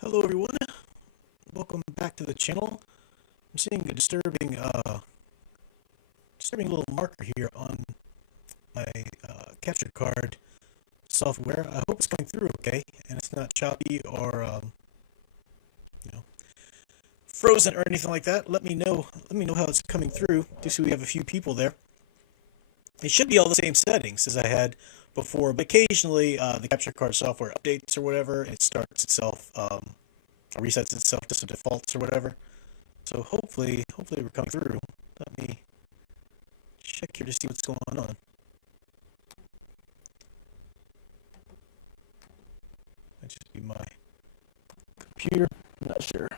Hello everyone, welcome back to the channel. I'm seeing a disturbing little marker here on my capture card software. I hope it's coming through okay, and it's not choppy or you know frozen or anything like that. Let me know. Let me know how it's coming through. Do see we have a few people there. It should be all the same settings as I had before, but occasionally the capture card software updates or whatever, and it starts itself. Resets itself to some defaults or whatever. So hopefully we're coming through. Let me check here to see what's going on. Might just be my computer. I'm not sure.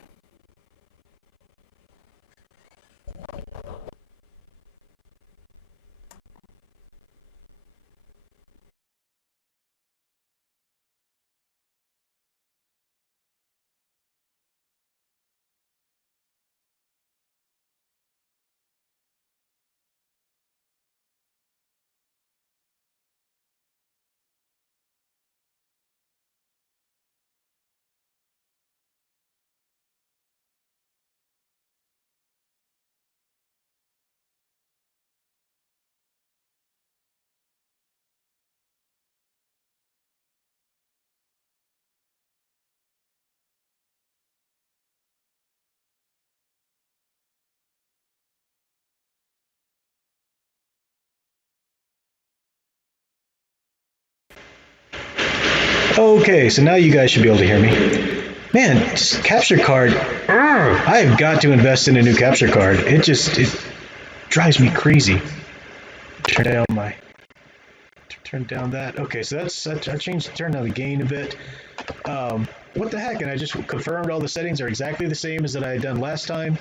Okay, so now you guys should be able to hear me. Man, this capture card. I've got to invest in a new capture card. It drives me crazy. Turn down that. Okay, so I turned down the gain a bit. What the heck? And I just confirmed all the settings are exactly the same as that I had done last time.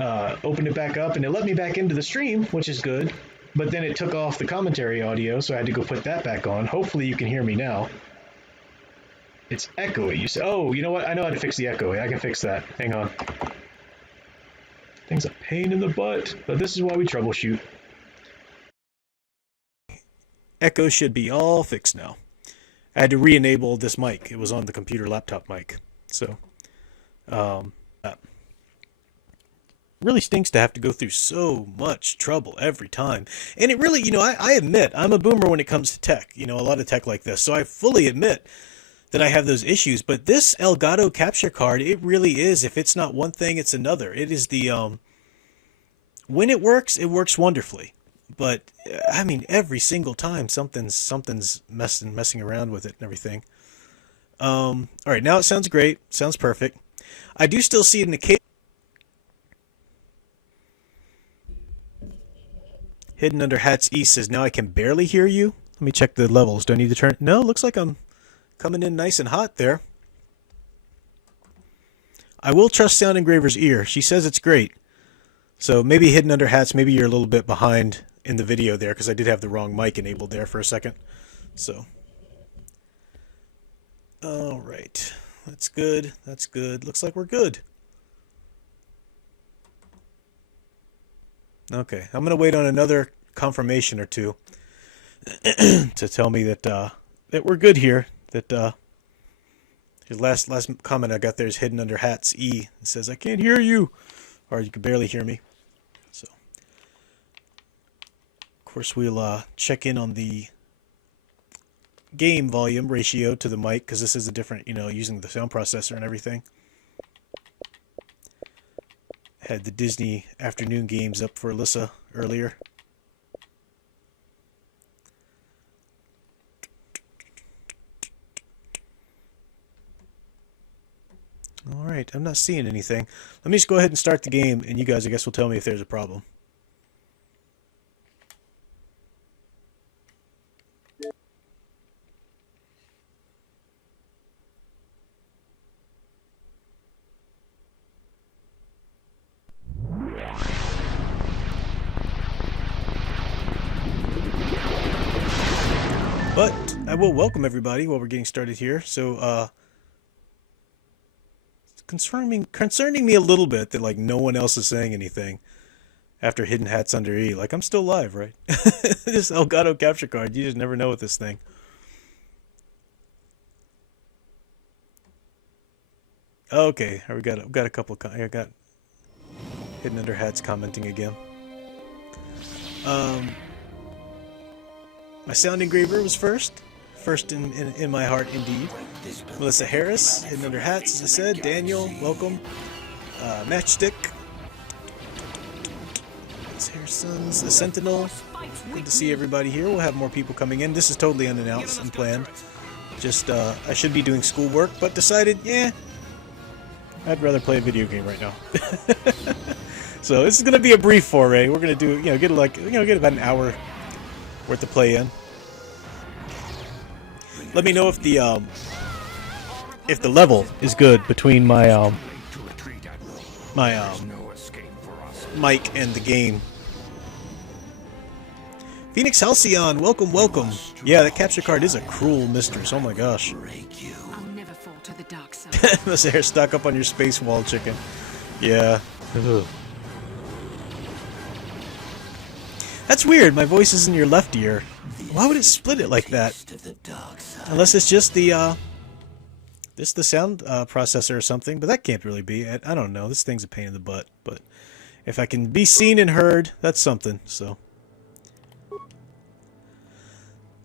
Opened it back up and it let me back into the stream, which is good. But then it took off the commentary audio, so I had to go put that back on. Hopefully you can hear me now. It's echoey. You say, oh, you know what? I know how to fix the echo. I can fix that. Hang on. Thing's a pain in the butt, but this is why we troubleshoot. Echo should be all fixed now. I had to re-enable this mic. It was on the computer laptop mic. So, really stinks to have to go through so much trouble every time. And it really, I admit, I'm a boomer when it comes to tech. A lot of tech like this. So I fully admit that I have those issues. But this Elgato capture card, it really is. If it's not one thing, it's another. It is the, when it works wonderfully. But I mean, every single time something's messing around with it and everything. All right, now it sounds great. Sounds perfect. I do still see it in the case. Hidden under Hats East says, now I can barely hear you. Let me check the levels. Do I need to turn? No, looks like I'm coming in nice and hot there. I will trust Sound Engraver's ear. She says it's great. So maybe Hidden Under Hats, maybe you're a little bit behind in the video there because I did have the wrong mic enabled there for a second. So, all right. That's good. That's good. Looks like we're good. Okay, I'm gonna wait on another confirmation or two to tell me that that we're good here. That his last comment I got there is Hidden Under Hats E. It says I can't hear you, or you can barely hear me. So, of course, we'll check in on the game volume ratio to the mic because this is a different, using the sound processor and everything. Had the Disney afternoon games up for Alyssa earlier. All right, I'm not seeing anything. Let me just go ahead and start the game, and you guys, I guess, will tell me if there's a problem. But I will welcome everybody while we're getting started here. So, concerning me a little bit that like no one else is saying anything after Hidden Hats Under E. Like I'm still live, right? This Elgato capture card, you just never know with this thing. Okay, we got a couple. I got Hidden Under Hats commenting again. My sound engraver was first. First in my heart, indeed. Melissa Harris, Hidden Under Hats, as I said. Daniel, welcome. Matchstick. It's Harrison's. The Sentinel. Good to see everybody here. We'll have more people coming in. This is totally unannounced, unplanned. Just, I should be doing schoolwork, but decided, yeah, I'd rather play a video game right now. So this is gonna be a brief foray. We're gonna do, get about an hour worth of play in. Let me know if the level is good between my mic and the game. Phoenix Halcyon, welcome, welcome. Yeah, that capture card is a cruel mistress. Oh my gosh. I'll never fall to the dark side. This hair stuck up on your space wall, chicken. Yeah. Ugh. That's weird. My voice is in your left ear. Why would it split it like that? Unless it's just the sound processor or something. But that can't really be. I don't know. This thing's a pain in the butt. But if I can be seen and heard, that's something. So.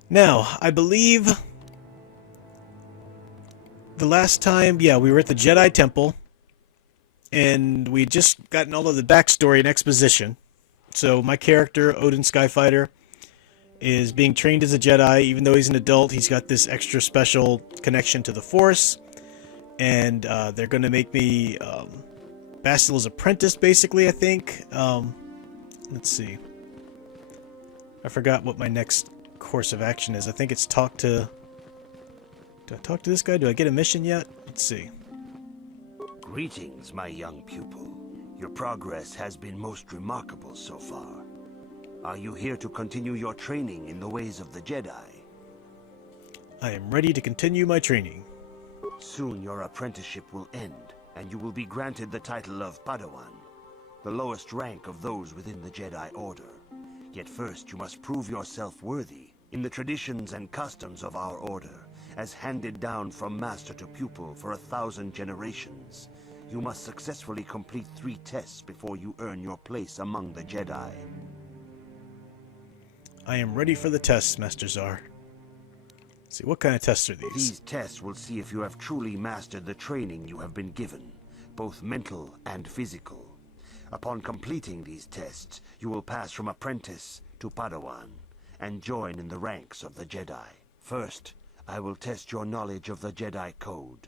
Now, I believe the last time, yeah, we were at the Jedi Temple, and we just gotten all of the backstory and exposition. So my character, Odin Skyfighter, is being trained as a Jedi. Even though he's an adult, he's got this extra special connection to the Force, and they're going to make me Bastil's apprentice, basically, I think. Let's see. I forgot what my next course of action is. I think it's talk to... Do I talk to this guy? Do I get a mission yet? Let's see. Greetings, my young pupil. Your progress has been most remarkable so far. Are you here to continue your training in the ways of the Jedi? I am ready to continue my training. Soon your apprenticeship will end, and you will be granted the title of Padawan, the lowest rank of those within the Jedi Order. Yet first you must prove yourself worthy in the traditions and customs of our order, as handed down from master to pupil for 1,000 generations. You must successfully complete 3 tests before you earn your place among the Jedi. I am ready for the tests, Master Czar. Let's see, what kind of tests are these? These tests will see if you have truly mastered the training you have been given, both mental and physical. Upon completing these tests, you will pass from apprentice to Padawan, and join in the ranks of the Jedi. First, I will test your knowledge of the Jedi Code.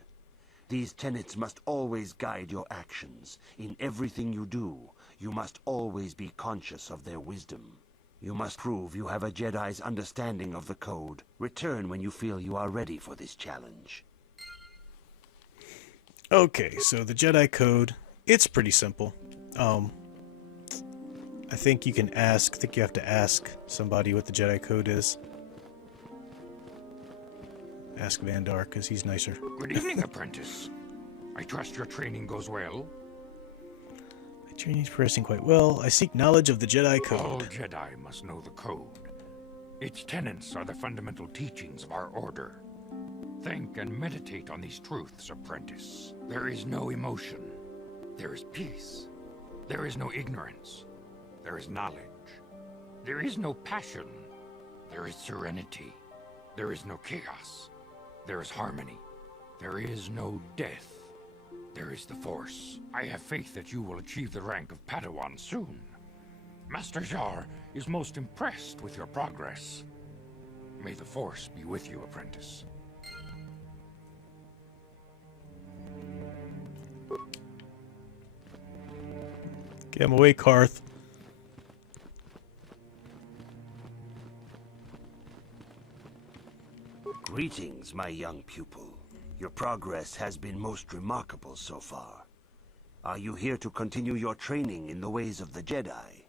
These tenets must always guide your actions. In everything you do, you must always be conscious of their wisdom. You must prove you have a Jedi's understanding of the Code. Return when you feel you are ready for this challenge. Okay, so the Jedi Code, it's pretty simple. I think you can ask, I think you have to ask somebody what the Jedi Code is. Ask Vandar, because he's nicer. Good evening, apprentice. I trust your training goes well. My training is progressing quite well. I seek knowledge of the Jedi Code. All Jedi must know the Code. Its tenets are the fundamental teachings of our order. Think and meditate on these truths, apprentice. There is no emotion. There is peace. There is no ignorance. There is knowledge. There is no passion. There is serenity. There is no chaos. There is harmony. There is no death. There is the Force. I have faith that you will achieve the rank of Padawan soon. Master Jar is most impressed with your progress. May the Force be with you, apprentice. Get him away, Karth. Greetings, my young pupil. Your progress has been most remarkable so far. Are you here to continue your training in the ways of the Jedi?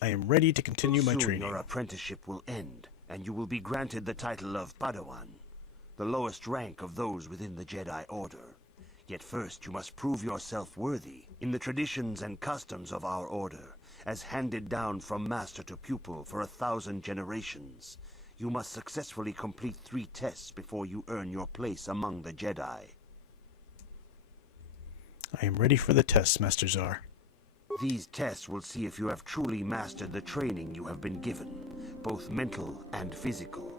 I am ready to continue my Soon training. your apprenticeship will end, and you will be granted the title of Padawan, the lowest rank of those within the Jedi Order. Yet first you must prove yourself worthy in the traditions and customs of our order, as handed down from master to pupil for 1,000 generations. You must successfully complete 3 tests before you earn your place among the Jedi. I am ready for the test, Master Czar. These tests will see if you have truly mastered the training you have been given, both mental and physical.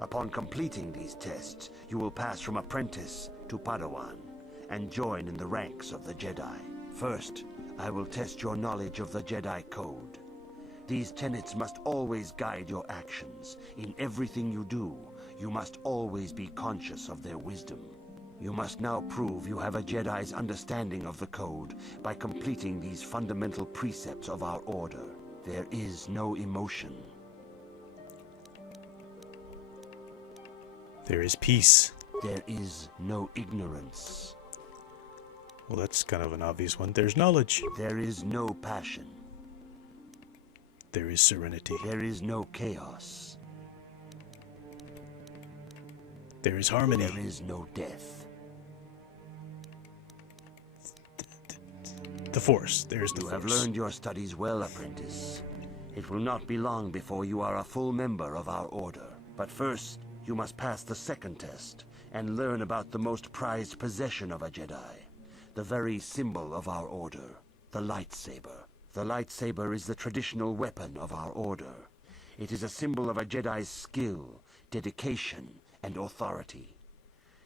Upon completing these tests, you will pass from apprentice to Padawan and join in the ranks of the Jedi. First, I will test your knowledge of the Jedi Code. These tenets must always guide your actions. In everything you do, you must always be conscious of their wisdom. You must now prove you have a Jedi's understanding of the Code by completing these fundamental precepts of our order. There is no emotion. There is peace. There is no ignorance. Well, that's kind of an obvious one. There's knowledge. There is no passion. There is serenity. There is no chaos. There is harmony. There is no death. The Force. There's the You Force. have learned your studies well, apprentice. It will not be long before you are a full member of our order. But first, you must pass the second test and learn about the most prized possession of a Jedi. The very symbol of our order, the lightsaber. The lightsaber is the traditional weapon of our order. It is a symbol of a Jedi's skill, dedication, and authority.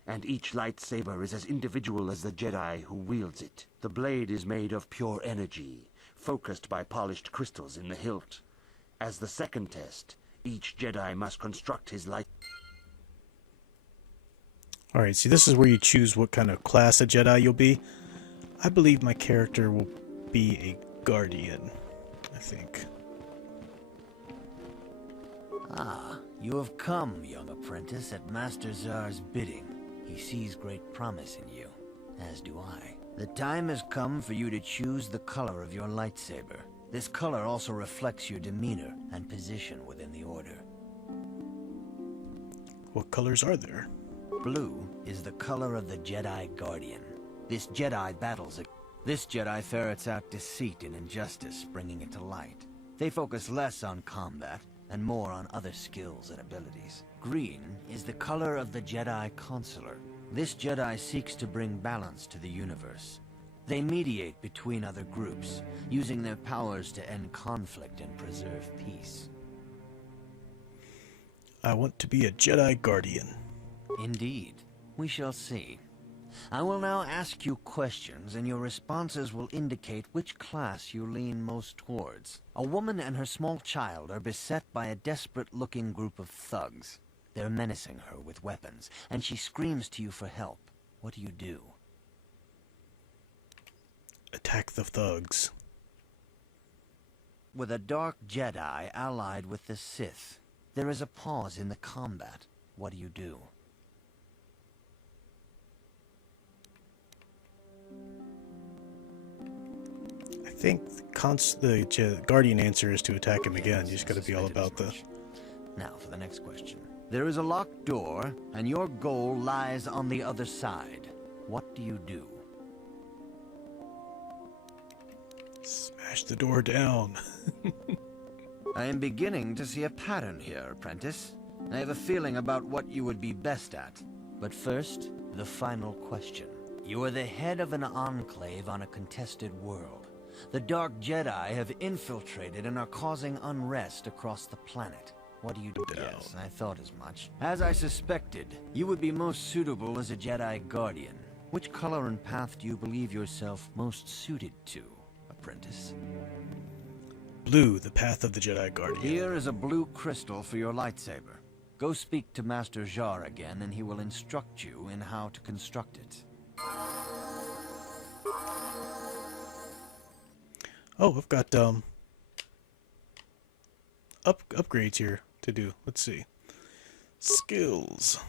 And each lightsaber is as individual as the Jedi who wields it. The blade is made of pure energy, focused by polished crystals in the hilt. As the second test, each Jedi must construct his light... Alright, see, this is where you choose what kind of class of Jedi you'll be. I believe my character will be a Guardian, I think. Ah, you have come, young apprentice, at Master Czar's bidding. He sees great promise in you, as do I. The time has come for you to choose the color of your lightsaber. This color also reflects your demeanor and position within the Order. What colors are there? Blue is the color of the Jedi Guardian. This Jedi This Jedi ferrets out deceit and injustice, bringing it to light. They focus less on combat and more on other skills and abilities. Green is the color of the Jedi Consular. This Jedi seeks to bring balance to the universe. They mediate between other groups, using their powers to end conflict and preserve peace. I want to be a Jedi Guardian. Indeed. We shall see. I will now ask you questions, and your responses will indicate which class you lean most towards. A woman and her small child are beset by a desperate-looking group of thugs. They're menacing her with weapons, and she screams to you for help. What do? Attack the thugs. With a dark Jedi allied with the Sith, there is a pause in the combat. What do? I think the Guardian answer is to attack him again. You just gotta be all about the... Now for the next question. There is a locked door, and your goal lies on the other side. What do? Smash the door down. I am beginning to see a pattern here, apprentice. I have a feeling about what you would be best at. But first, the final question. You are the head of an enclave on a contested world. The Dark Jedi have infiltrated and are causing unrest across the planet. What do? Yes, I thought as much. As I suspected, you would be most suitable as a Jedi Guardian. Which color and path do you believe yourself most suited to, apprentice? Blue, the path of the Jedi Guardian. Here is a blue crystal for your lightsaber. Go speak to Master Czar again, and he will instruct you in how to construct it. Oh, I've got upgrades here to do. Let's see. Skills.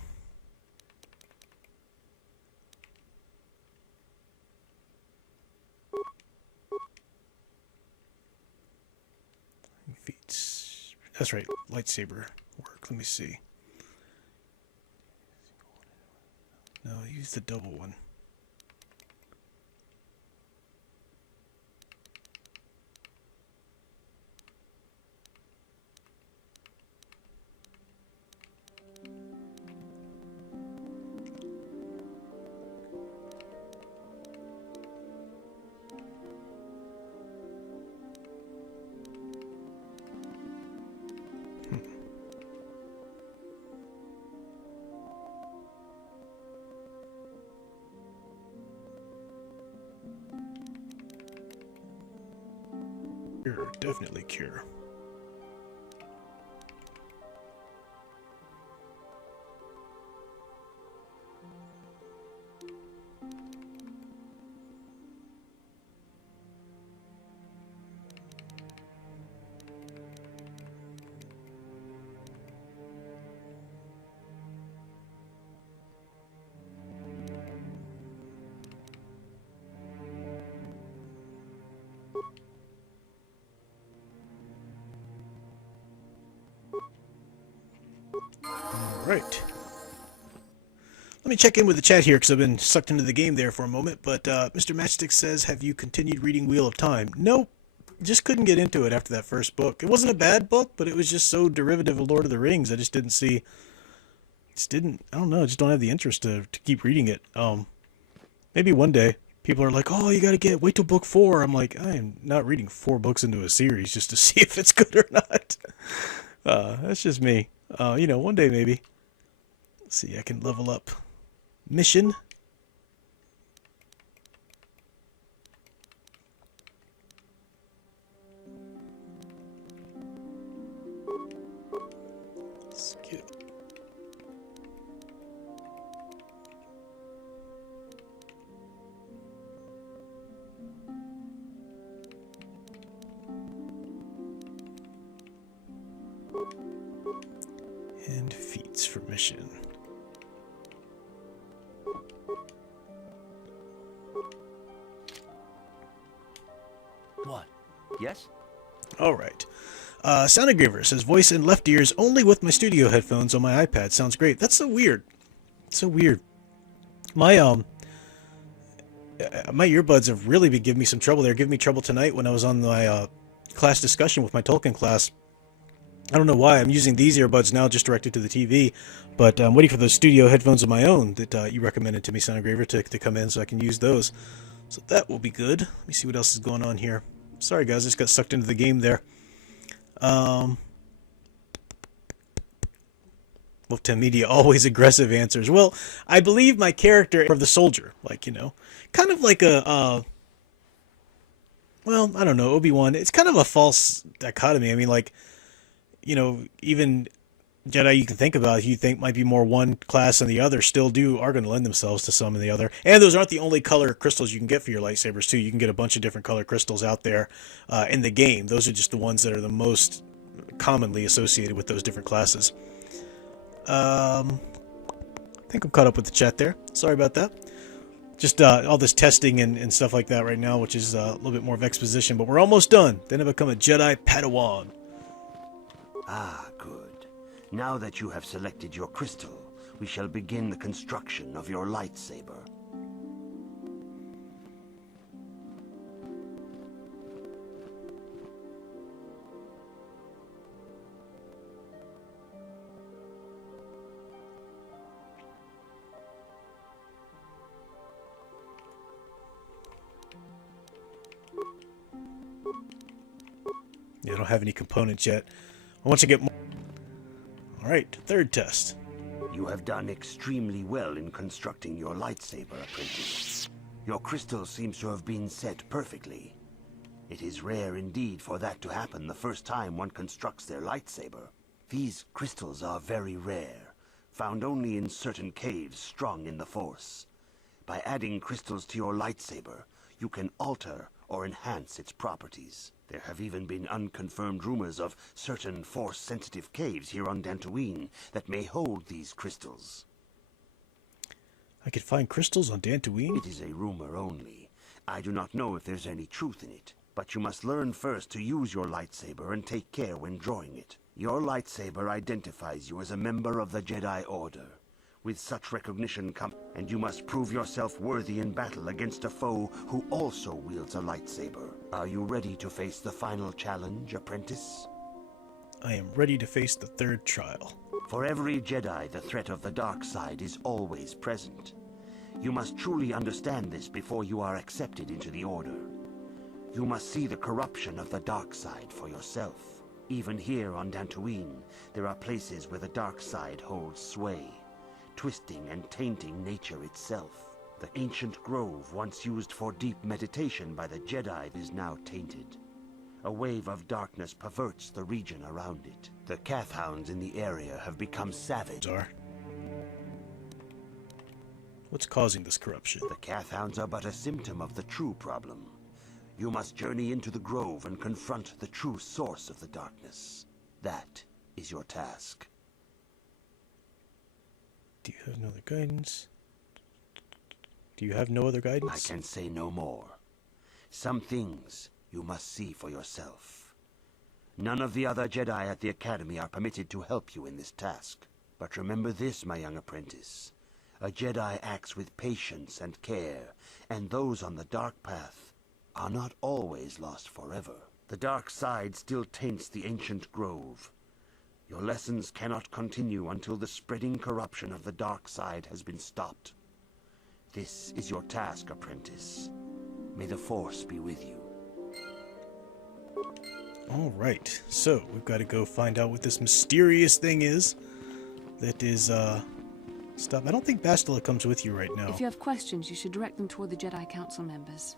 Feats. That's right. Lightsaber work. Let me see. No, use the double one. Cure, definitely cure. Alright. Let me check in with the chat here because I've been sucked into the game there for a moment. But Mr. Matchstick says, have you continued reading Wheel of Time? Nope. Just couldn't get into it after that first book. It wasn't a bad book, but it was just so derivative of Lord of the Rings. I just didn't see... I don't know, I just don't have the interest to keep reading it. Maybe one day. People are like, oh, you gotta wait till book 4. I'm like, I am not reading 4 books into a series just to see if it's good or not. That's just me. One day maybe. Let's see, I can level up. Mission. Skip. And feats for mission. What? Yes? Alright. Sound Engraver says, voice in left ears only with my studio headphones on my iPad. Sounds great. That's so weird. So weird. My earbuds have really been giving me some trouble. They're giving me trouble tonight when I was on my class discussion with my Tolkien class. I don't know why. I'm using these earbuds now just directed to the TV, but I'm waiting for those studio headphones of my own that you recommended to me, Sound Engraver, to come in so I can use those. So that will be good. Let me see what else is going on here. Sorry, guys. I just got sucked into the game there. Wolftown Media, always aggressive answers. Well, I believe my character of the soldier, kind of like a, well, I don't know, Obi-Wan. It's kind of a false dichotomy. I mean, even Jedi you can think about, you think might be more one class than the other, are going to lend themselves to some and the other. And those aren't the only color crystals you can get for your lightsabers, too. You can get a bunch of different color crystals out there in the game. Those are just the ones that are the most commonly associated with those different classes. I think I'm caught up with the chat there. Sorry about that. Just all this testing and stuff like that right now, which is a little bit more of exposition, but we're almost done. Then I become a Jedi Padawan. Ah, good. Now that you have selected your crystal, we shall begin the construction of your lightsaber. Yeah, I don't have any components yet. I want to get more. Alright, third test. You have done extremely well in constructing your lightsaber, apprentice. Your crystal seems to have been set perfectly. It is rare indeed for that to happen the first time one constructs their lightsaber. These crystals are very rare, found only in certain caves strong in the Force. By adding crystals to your lightsaber, you can alter or enhance its properties. There have even been unconfirmed rumors of certain Force-sensitive caves here on Dantooine that may hold these crystals. I could find crystals on Dantooine? It is a rumor only. I do not know if there's any truth in it, but you must learn first to use your lightsaber and take care when drawing it. Your lightsaber identifies you as a member of the Jedi Order. With such recognition and you must prove yourself worthy in battle against a foe who also wields a lightsaber. Are you ready to face the final challenge, apprentice? I am ready to face the third trial. For every Jedi, the threat of the dark side is always present. You must truly understand this before you are accepted into the Order. You must see the corruption of the dark side for yourself. Even here on Dantooine, there are places where the dark side holds sway, twisting and tainting nature itself. The ancient grove once used for deep meditation by the Jedi is now tainted. A wave of darkness perverts the region around it. The Kathhounds in the area have become savage. What's causing this corruption? The Kathhounds are but a symptom of the true problem. You must journey into the grove and confront the true source of the darkness. That is your task. Do you have no other guidance? Do you have no other guidance? I can say no more. Some things you must see for yourself. None of the other Jedi at the Academy are permitted to help you in this task. But remember this, my young apprentice. A Jedi acts with patience and care, and those on the dark path are not always lost forever. The dark side still taints the ancient grove. Your lessons cannot continue until the spreading corruption of the dark side has been stopped. This is your task, apprentice. May the Force be with you. Alright, so we've got to go find out what this mysterious thing is. That is, stop. I don't think Bastila comes with you right now. If you have questions, you should direct them toward the Jedi Council members.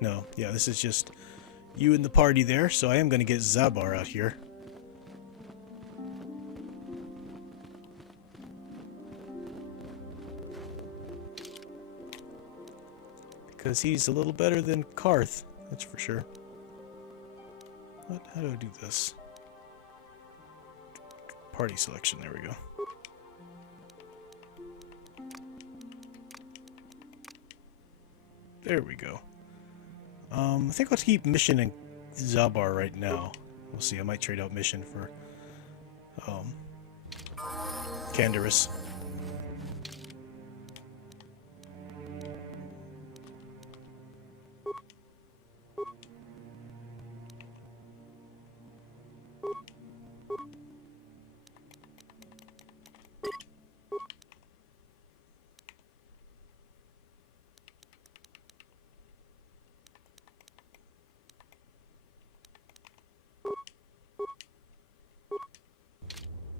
No, yeah, this is just you and the party there, so I am going to get Zabar out here. Because he's a little better than Karth, that's for sure. What? How do I do this? Party selection, there we go. There we go. I think I'll keep Mission and Zabar right now. We'll see, I might trade out Mission for Canderous.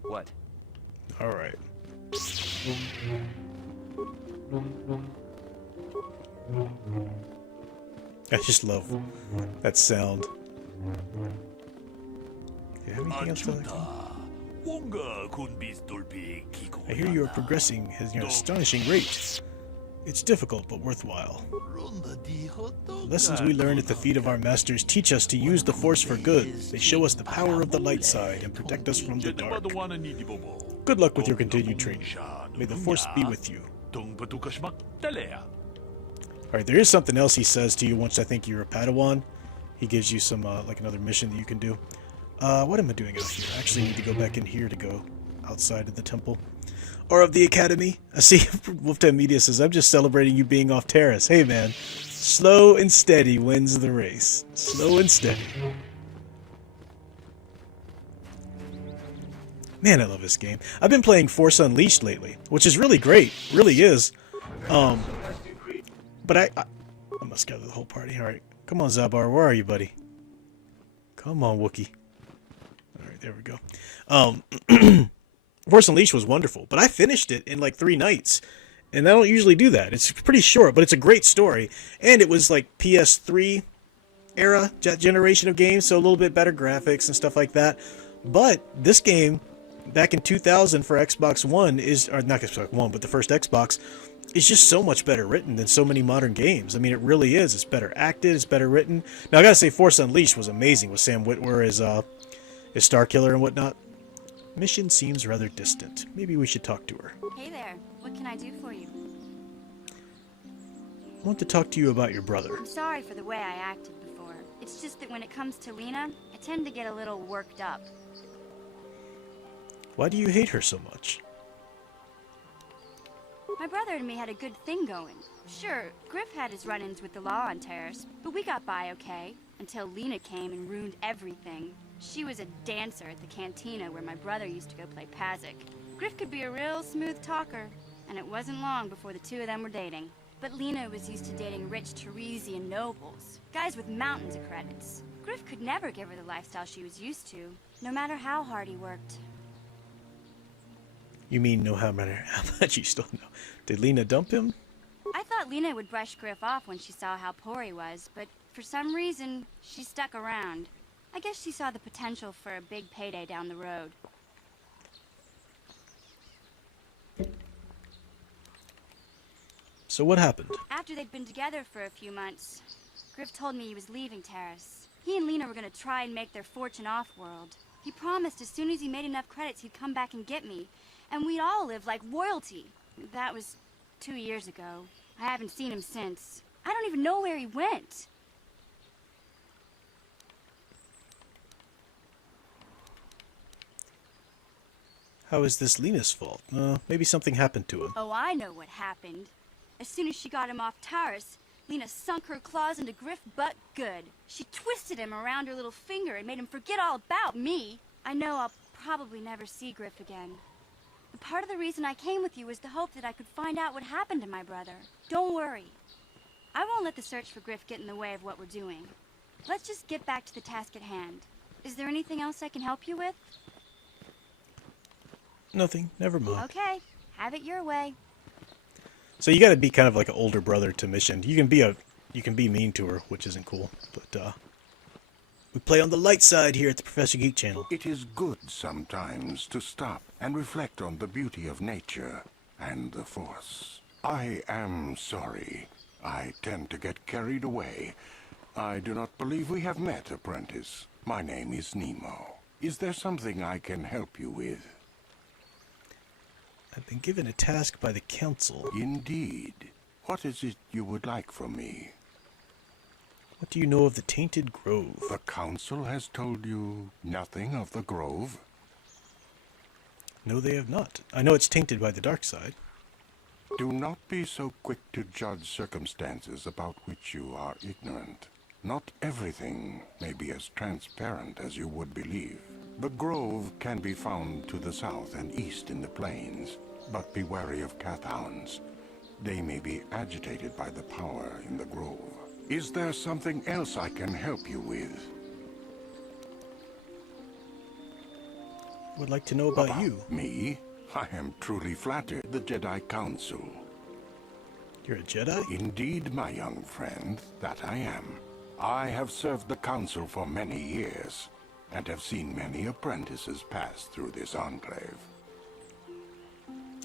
What? Alright. I just love that sound. Do you have anything else to like? I hear you are progressing at an astonishing rate. It's difficult but worthwhile. The lessons we learn at the feet of our masters teach us to use the Force for good. They show us the power of the light side and protect us from the dark. Good luck with your continued training. May the Force be with you. Alright, there is something else he says to you once I think you're a Padawan. He gives you some, like another mission that you can do. What am I doing out here? I actually need to go back in here to go outside of the temple. Or of the Academy. I see Wolftime Media says, I'm just celebrating you being off Terrace. Hey man, slow and steady wins the race. Slow and steady. Man, I love this game. I've been playing Force Unleashed lately, which is really great. Really is. But I must gather the whole party. Alright, come on Zabar, where are you, buddy? Come on, Wookie. Alright, there we go. Force Unleashed was wonderful, but I finished it in like 3 nights. And I don't usually do that. It's pretty short, but it's a great story. And it was like PS3 era generation of games, so a little bit better graphics and stuff like that. But this game, back in 2000 for Xbox One, or not Xbox One, but the first Xbox, is just so much better written than so many modern games. I mean, it really is. It's better acted, it's better written. Now, I gotta say, Force Unleashed was amazing with Sam Witwer as Starkiller and whatnot. Mission seems rather distant. Maybe we should talk to her. Hey there. What can I do for you? I want to talk to you about your brother. I'm sorry for the way I acted before. It's just that when it comes to Lena, I tend to get a little worked up. Why do you hate her so much? My brother and me had a good thing going. Sure, Griff had his run-ins with the law on Terrace, but we got by okay, until Lena came and ruined everything. She was a dancer at the cantina where my brother used to go play Pazik. Griff could be a real smooth talker, and it wasn't long before the two of them were dating. But Lena was used to dating rich Teresian nobles, guys with mountains of credits. Griff could never give her the lifestyle she was used to, no matter how hard he worked. You mean no matter how much you still know? Did Lena dump him? I thought Lena would brush Griff off when she saw how poor he was, but for some reason, she stuck around. I guess she saw the potential for a big payday down the road. So what happened? After they'd been together for a few months, Griff told me he was leaving Terrace. He and Lena were gonna try and make their fortune off-world. He promised as soon as he made enough credits he'd come back and get me, and we'd all live like royalty. That was 2 years ago. I haven't seen him since. I don't even know where he went. How is this Lena's fault? Maybe something happened to him. Oh, I know what happened. As soon as she got him off Taurus, Lena sunk her claws into Griff but good. She twisted him around her little finger and made him forget all about me. I know I'll probably never see Griff again. But part of the reason I came with you was the hope that I could find out what happened to my brother. Don't worry. I won't let the search for Griff get in the way of what we're doing. Let's just get back to the task at hand. Is there anything else I can help you with? Nothing. Never mind. Okay. Have it your way. So you got to be kind of like an older brother to Mission. You can be mean to her, which isn't cool. But we play on the light side here at the Professor Geek channel. It is good sometimes to stop and reflect on the beauty of nature and the Force. I am sorry. I tend to get carried away. I do not believe we have met, apprentice. My name is Nemo. Is there something I can help you with? I've been given a task by the Council. Indeed. What is it you would like from me? What do you know of the Tainted Grove? The Council has told you nothing of the Grove? No, they have not. I know it's tainted by the dark side. Do not be so quick to judge circumstances about which you are ignorant. Not everything may be as transparent as you would believe. The Grove can be found to the south and east in the plains, but be wary of Cathounds. They may be agitated by the power in the Grove. Is there something else I can help you with? Would like to know about you. Me? I am truly flattered. The Jedi Council. You're a Jedi? Indeed, my young friend, that I am. I have served the Council for many years, and have seen many apprentices pass through this enclave.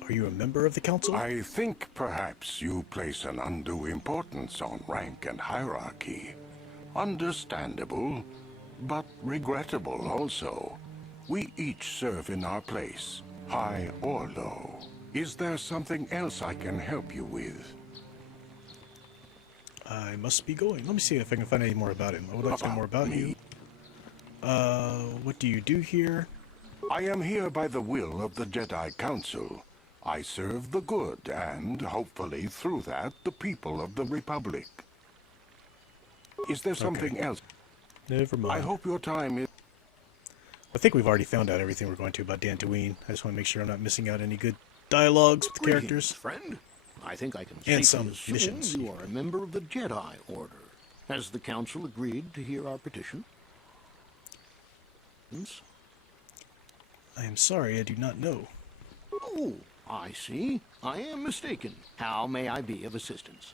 Are you a member of the Council? I think perhaps you place an undue importance on rank and hierarchy. Understandable, but regrettable also. We each serve in our place, high or low. Is there something else I can help you with? I must be going. Let me see if I can find any more about him. I would like to know more about you. What do you do here? I am here by the will of the Jedi Council. I serve the good and, hopefully through that, the people of the Republic. Is there something else? Never mind. I hope your time is... I think we've already found out everything we're going to about Dantooine. I just want to make sure I'm not missing out any good dialogues with the characters. Friend. I think I can And safely some assume missions. you are a member of the Jedi Order. Has the Council agreed to hear our petition? I am sorry, I do not know. Oh, I see. I am mistaken. How may I be of assistance?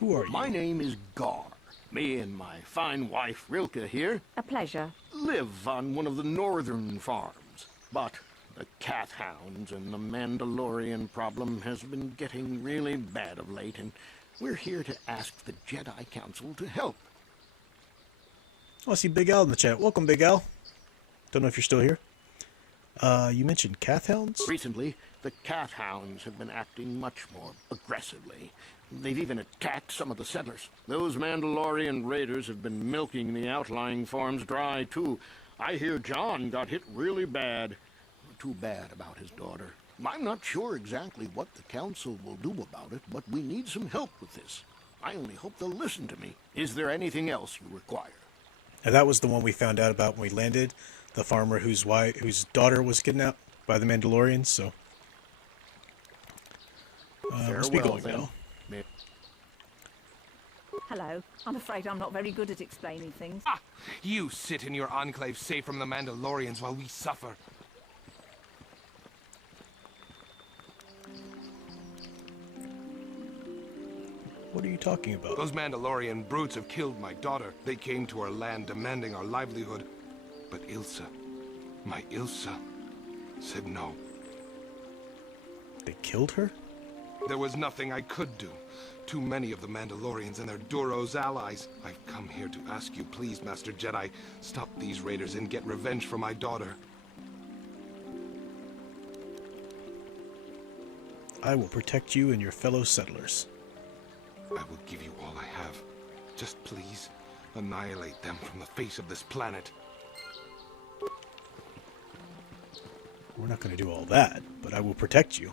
Who are you? My name is Gar. Me and my fine wife, Rilke, here, A pleasure. live on one of the northern farms. But the Cathounds and the Mandalorian problem has been getting really bad of late, and we're here to ask the Jedi Council to help. Oh, I see Big Al in the chat. Welcome, Big Al. Don't know if you're still here. You mentioned Cathounds? Recently, the Cathounds have been acting much more aggressively. They've even attacked some of the settlers. Those Mandalorian raiders have been milking the outlying farms dry, too. I hear John got hit really bad. Too bad about his daughter. I'm not sure exactly what the Council will do about it, but we need some help with this. I only hope they'll listen to me. Is there anything else you require? And that was the one we found out about when we landed. The farmer whose daughter was kidnapped by the Mandalorians, so... must be going now. Hello. I'm afraid I'm not very good at explaining things. Ah! You sit in your enclave safe from the Mandalorians while we suffer. What are you talking about? Those Mandalorian brutes have killed my daughter. They came to our land demanding our livelihood. But Ilsa, my Ilsa, said no. They killed her? There was nothing I could do. Too many of the Mandalorians and their Duros allies. I've come here to ask you, please, Master Jedi, stop these raiders and get revenge for my daughter. I will protect you and your fellow settlers. I will give you all I have. Just please, annihilate them from the face of this planet. We're not going to do all that, but I will protect you.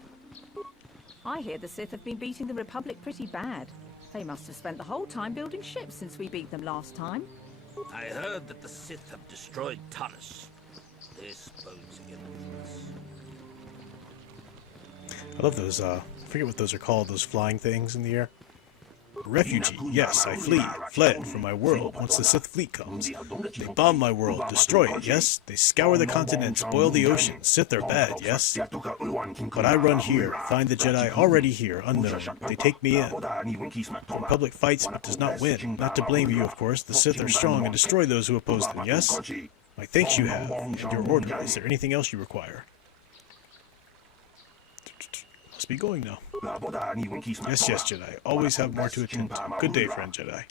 I hear the Sith have been beating the Republic pretty bad. They must have spent the whole time building ships since we beat them last time. I heard that the Sith have destroyed Taurus. This bodes against us. I love those, I forget what those are called, those flying things in the air. Refugee, yes, I fled from my world once the Sith fleet comes. They bomb my world, destroy it, yes. They scour the continents, boil the oceans. Sith are bad, yes. But I run here, find the Jedi already here, unknown. They take me in. The Republic fights but does not win. Not to blame you, of course. The Sith are strong and destroy those who oppose them, yes? My thanks you have, and your order. Is there anything else you require? Must be going now. Yes, yes, Jedi. Always have more to attend to. Good day, friend Jedi.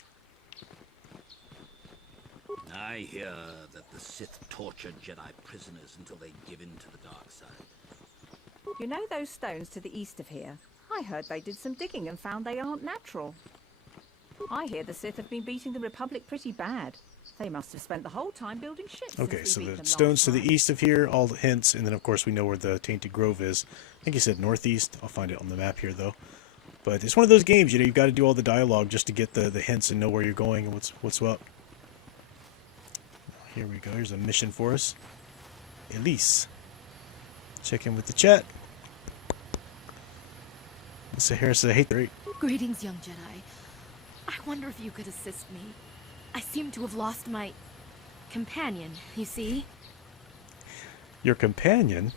I hear that the Sith tortured Jedi prisoners until they give in to the dark side. You know those stones to the east of here? I heard they did some digging and found they aren't natural. I hear the Sith have been beating the Republic pretty bad. They must have spent the whole time building ships. Okay, so the stones to the east of here, all the hints, and then of course we know where the Tainted Grove is. I think he said northeast. I'll find it on the map here though. But it's one of those games, you know, you've got to do all the dialogue just to get the hints and know where you're going and what's up. Here we go. Here's a mission for us. Elise. Check in with the chat. Mr. Harris, I hate the rate. Greetings, young Jedi. I wonder if you could assist me. I seem to have lost my companion, you see? Your companion?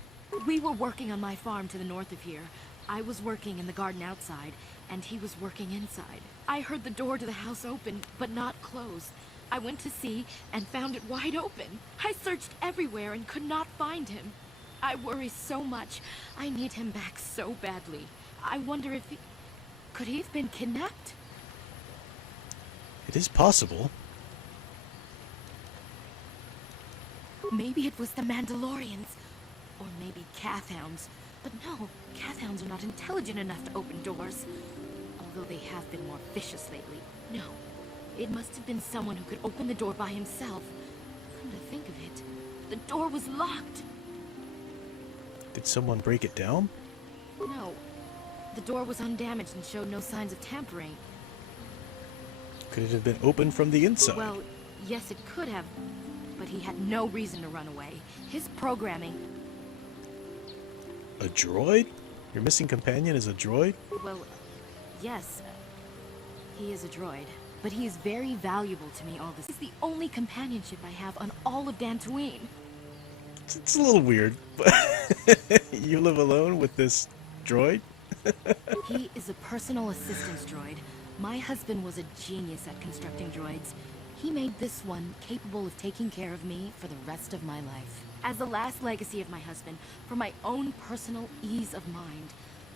We were working on my farm to the north of here. I was working in the garden outside, and he was working inside. I heard the door to the house open, but not close. I went to see and found it wide open. I searched everywhere and could not find him. I worry so much. I need him back so badly. I wonder if he... Could he have been kidnapped? It is possible. Maybe it was the Mandalorians. Or maybe Cathhounds. But no, Cathhounds are not intelligent enough to open doors. Although they have been more vicious lately. No, it must have been someone who could open the door by himself. Come to think of it, the door was locked. Did someone break it down? No, the door was undamaged and showed no signs of tampering. Could it have been opened from the inside? Well, yes it could have, but he had no reason to run away. His programming... A droid? Your missing companion is a droid? Well, yes, he is a droid. But he is very valuable to me all this. He's the only companionship I have on all of Dantooine. It's a little weird, but you live alone with this droid? He is a personal assistance droid. My husband was a genius at constructing droids. He made this one capable of taking care of me for the rest of my life. As the last legacy of my husband, for my own personal ease of mind,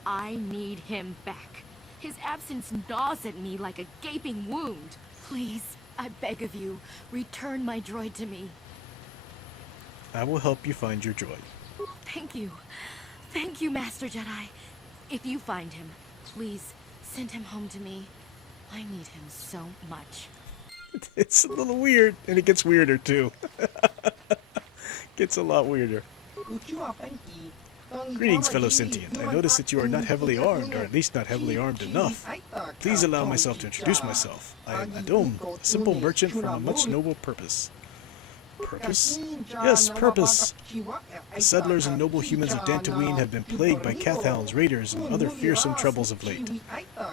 I need him back. His absence gnaws at me like a gaping wound. Please, I beg of you, return my droid to me. I will help you find your droid. Thank you. Thank you, Master Jedi. If you find him, please send him home to me. I need him so much. It's a little weird, and it gets weirder too. Gets a lot weirder. Greetings, fellow sentient. I notice that you are not heavily armed, or at least not heavily armed enough. Please allow myself to introduce myself. I am Adom, a simple merchant from a much noble purpose. Purpose? Yes, purpose! The settlers and noble humans of Dantooine have been plagued by Cathhounds, raiders, and other fearsome troubles of late.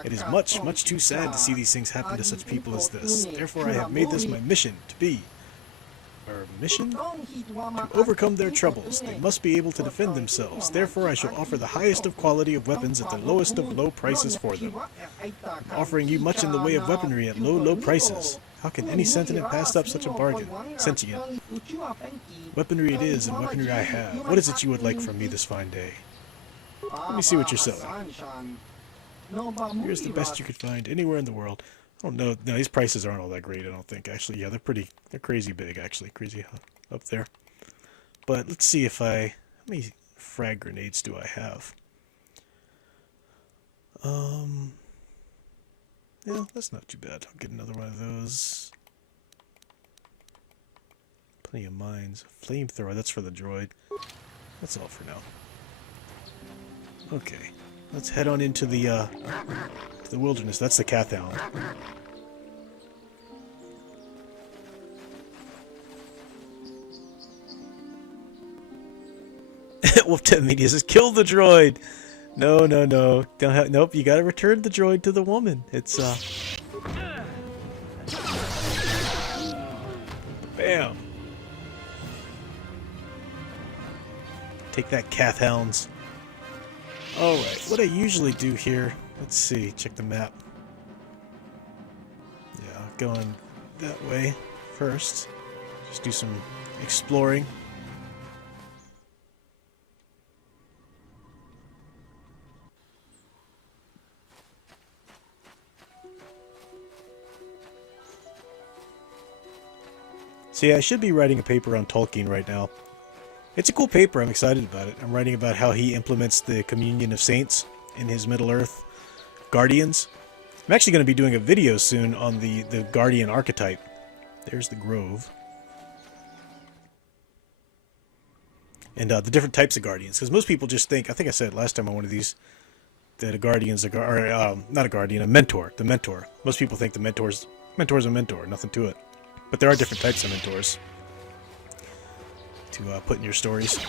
It is much, much too sad to see these things happen to such people as this. Therefore I have made this my mission to be mission? To overcome their troubles, they must be able to defend themselves. Therefore, I shall offer the highest of quality of weapons at the lowest of low prices for them. I'm offering you much in the way of weaponry at low prices. How can any sentient pass up such a bargain? Sentient. Weaponry it is, and weaponry I have. What is it you would like from me this fine day? Let me see what you're selling. Here's the best you could find anywhere in the world. Oh no, these prices aren't all that great, I don't think. Actually, yeah, they're crazy big, actually. Crazy up there. But let's see if how many frag grenades do I have? Yeah, that's not too bad. I'll get another one of those. Plenty of mines. Flamethrower, that's for the droid. That's all for now. Okay, let's head on into the wilderness. That's the Cathound. Wolf 10 Media says, kill the droid! No. Nope, you gotta return the droid to the woman. It's, Bam! Take that, Cathounds. Alright, what I usually do here, let's see, check the map. Yeah, going that way first. Just do some exploring. See, I should be writing a paper on Tolkien right now. It's a cool paper, I'm excited about it. I'm writing about how he implements the communion of saints in his Middle-earth Guardians. I'm actually going to be doing a video soon on the Guardian archetype. There's the Grove. And the different types of Guardians. Because most people just think, I think I said it last time on one of these, that a Guardian's not a Guardian, a Mentor. The Mentor. Most people think the Mentor's a Mentor, nothing to it. But there are different types of Mentors to put in your stories.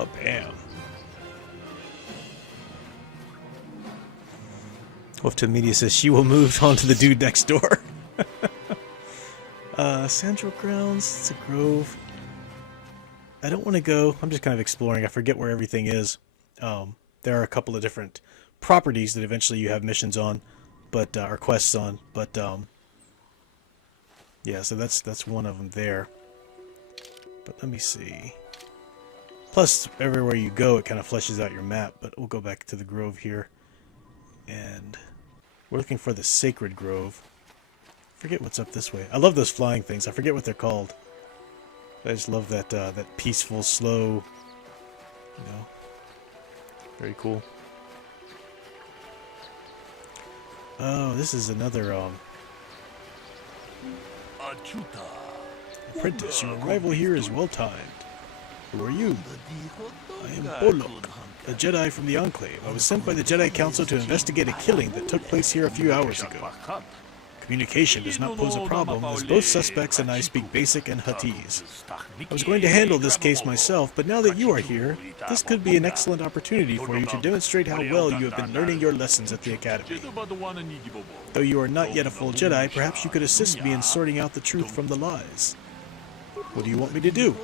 Oh, bam. Wolfton Media says she will move on to the dude next door. Central Grounds, it's a grove. I don't want to go. I'm just kind of exploring. I forget where everything is. There are a couple of different properties that eventually you have missions on, but or quests on. But yeah, so that's one of them there. But let me see. Plus, everywhere you go, it kind of fleshes out your map. But we'll go back to the grove here. And we're looking for the Sacred Grove. I forget what's up this way. I love those flying things. I forget what they're called. I just love that that peaceful, slow, you know, very cool. Oh, this is another apprentice. Your arrival here is well timed. Who are you? I am Bolok, a Jedi from the Enclave. I was sent by the Jedi Council to investigate a killing that took place here a few hours ago. Communication does not pose a problem, as both suspects and I speak Basic and Huttese. I was going to handle this case myself, but now that you are here, this could be an excellent opportunity for you to demonstrate how well you have been learning your lessons at the Academy. Though you are not yet a full Jedi, perhaps you could assist me in sorting out the truth from the lies. What do you want me to do?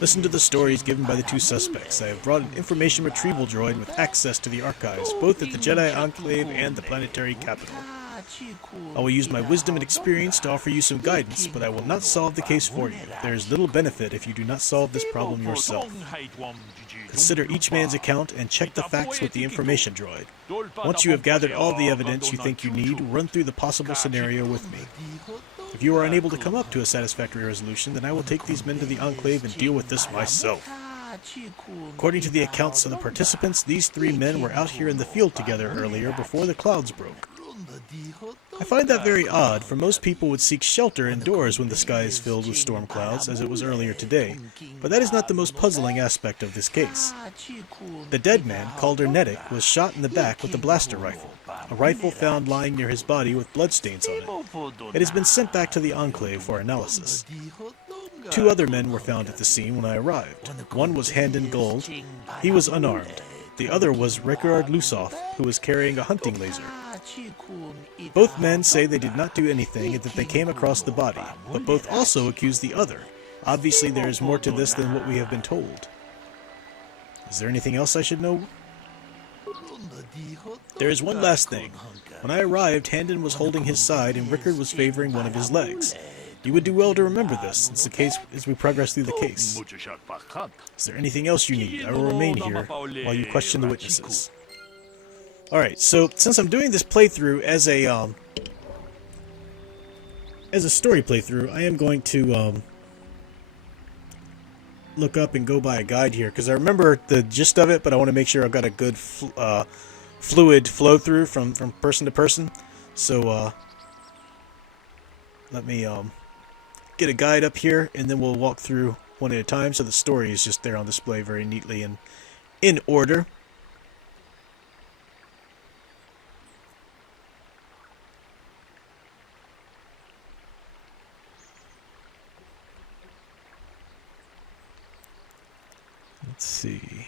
Listen to the stories given by the two suspects. I have brought an information retrieval droid with access to the archives, both at the Jedi Enclave and the planetary capital. I will use my wisdom and experience to offer you some guidance, but I will not solve the case for you. There is little benefit if you do not solve this problem yourself. Consider each man's account and check the facts with the information droid. Once you have gathered all the evidence you think you need, run through the possible scenario with me. If you are unable to come up to a satisfactory resolution, then I will take these men to the Enclave and deal with this myself. According to the accounts of the participants, these three men were out here in the field together earlier before the clouds broke. I find that very odd, for most people would seek shelter indoors when the sky is filled with storm clouds, as it was earlier today, but that is not the most puzzling aspect of this case. The dead man, Calder Nedic, was shot in the back with a blaster rifle, a rifle found lying near his body with bloodstains on it. It has been sent back to the Enclave for analysis. 2 other men were found at the scene when I arrived. One was Handon Gold. He was unarmed. The other was Rickard Lusoff, who was carrying a hunting laser. Both men say they did not do anything and that they came across the body, but both also accuse the other. Obviously there is more to this than what we have been told. Is there anything else I should know? There is one last thing. When I arrived, Handon was holding his side and Rickard was favoring one of his legs. You would do well to remember this, since the case as we progress through the case. Is there anything else you need? I will remain here while you question the witnesses. Alright, so since I'm doing this playthrough as a story playthrough, I am going to look up and go by a guide here, because I remember the gist of it, but I want to make sure I've got a good fluid flow through from person to person. So let me get a guide up here, and then we'll walk through one at a time, so the story is just there on display very neatly and in order. Let's see.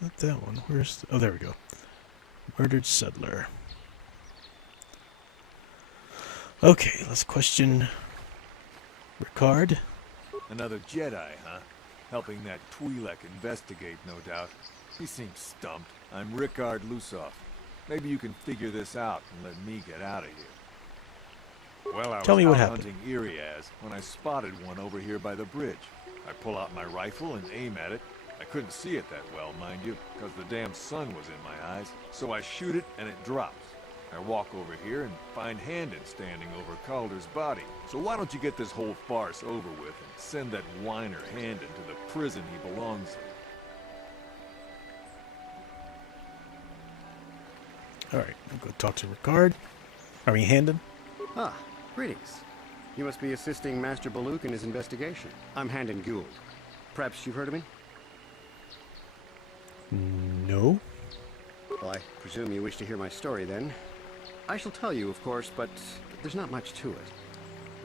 Not that one. Where's... Oh, there we go. Murdered settler. Okay, let's question Rickard. Another Jedi, huh? Helping that Twi'lek investigate, no doubt. He seems stumped. I'm Rickard Lusoff. Maybe you can figure this out and let me get out of here. Well, I was out hunting Iriaz when I spotted one over here by the bridge. I pull out my rifle and aim at it. I couldn't see it that well, mind you, because the damn sun was in my eyes. So I shoot it and it drops. I walk over here and find Handon standing over Calder's body. So why don't you get this whole farce over with and send that whiner Handon to the prison he belongs in? Alright, I'll go talk to Rickard. Handon. Ah, greetings. You must be assisting Master Baluk in his investigation. I'm Handon Gould. Perhaps you've heard of me? No. Well, I presume you wish to hear my story, then. I shall tell you, of course, but there's not much to it.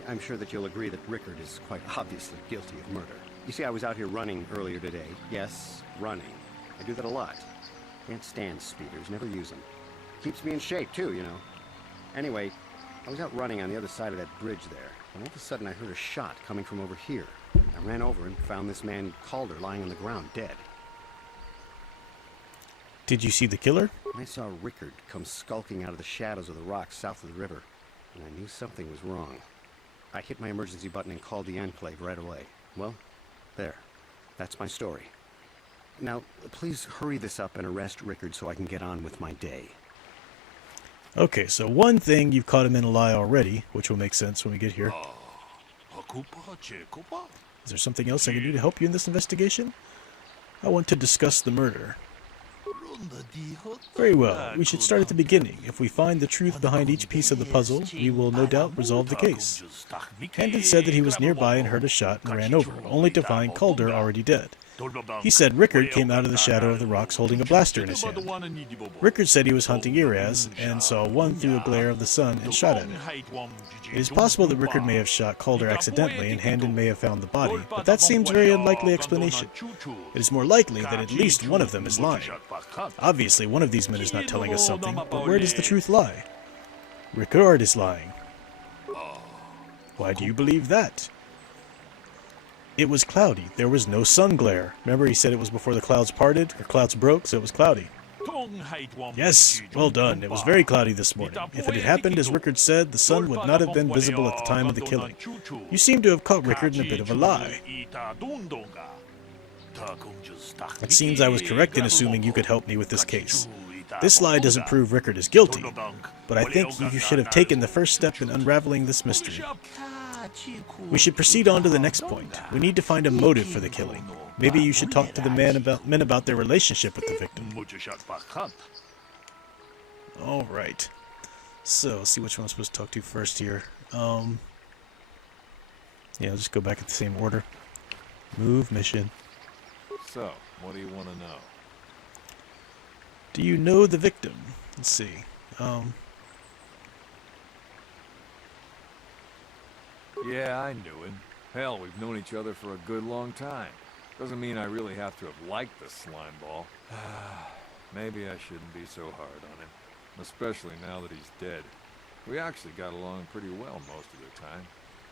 I'm sure that you'll agree that Rickard is quite obviously guilty of murder. You see, I was out here running earlier today. Yes, running. I do that a lot. Can't stand speeders, never use them. Keeps me in shape, too, you know. Anyway, I was out running on the other side of that bridge there, and all of a sudden I heard a shot coming from over here. I ran over and found this man Calder lying on the ground, dead. Did you see the killer? I saw Rickard come skulking out of the shadows of the rocks south of the river, and I knew something was wrong. I hit my emergency button and called the Enclave right away. Well, there. That's my story. Now, please hurry this up and arrest Rickard so I can get on with my day. Okay, so one thing, you've caught him in a lie already, which will make sense when we get here. Is there something else I can do to help you in this investigation? I want to discuss the murder. Very well, we should start at the beginning. If we find the truth behind each piece of the puzzle, we will no doubt resolve the case. Handon said that he was nearby and heard a shot and ran over, only to find Calder already dead. He said Rickard came out of the shadow of the rocks holding a blaster in his hand. Rickard said he was hunting Iriaz and saw one through the glare of the sun and shot at it. It is possible that Rickard may have shot Calder accidentally and Handon may have found the body, but that seems a very unlikely explanation. It is more likely that at least one of them is lying. Obviously, one of these men is not telling us something, but where does the truth lie? Rickard is lying. Why do you believe that? It was cloudy. There was no sun glare. Remember, he said it was before the clouds parted, or clouds broke, so it was cloudy. Yes, well done. It was very cloudy this morning. If it had happened as Rickard said, the sun would not have been visible at the time of the killing. You seem to have caught Rickard in a bit of a lie. It seems I was correct in assuming you could help me with this case. This lie doesn't prove Rickard is guilty, but I think you should have taken the first step in unraveling this mystery. We should proceed on to the next point. We need to find a motive for the killing. Maybe you should talk to the men about their relationship with the victim. Alright. So, let's see which one I'm supposed to talk to first here. Yeah, I'll just go back in the same order. Move, mission. So, what do you want to know? Do you know the victim? Let's see. Yeah, I knew him. Hell, we've known each other for a good long time. Doesn't mean I really have to have liked the slime ball. Maybe I shouldn't be so hard on him. Especially now that he's dead. We actually got along pretty well most of the time.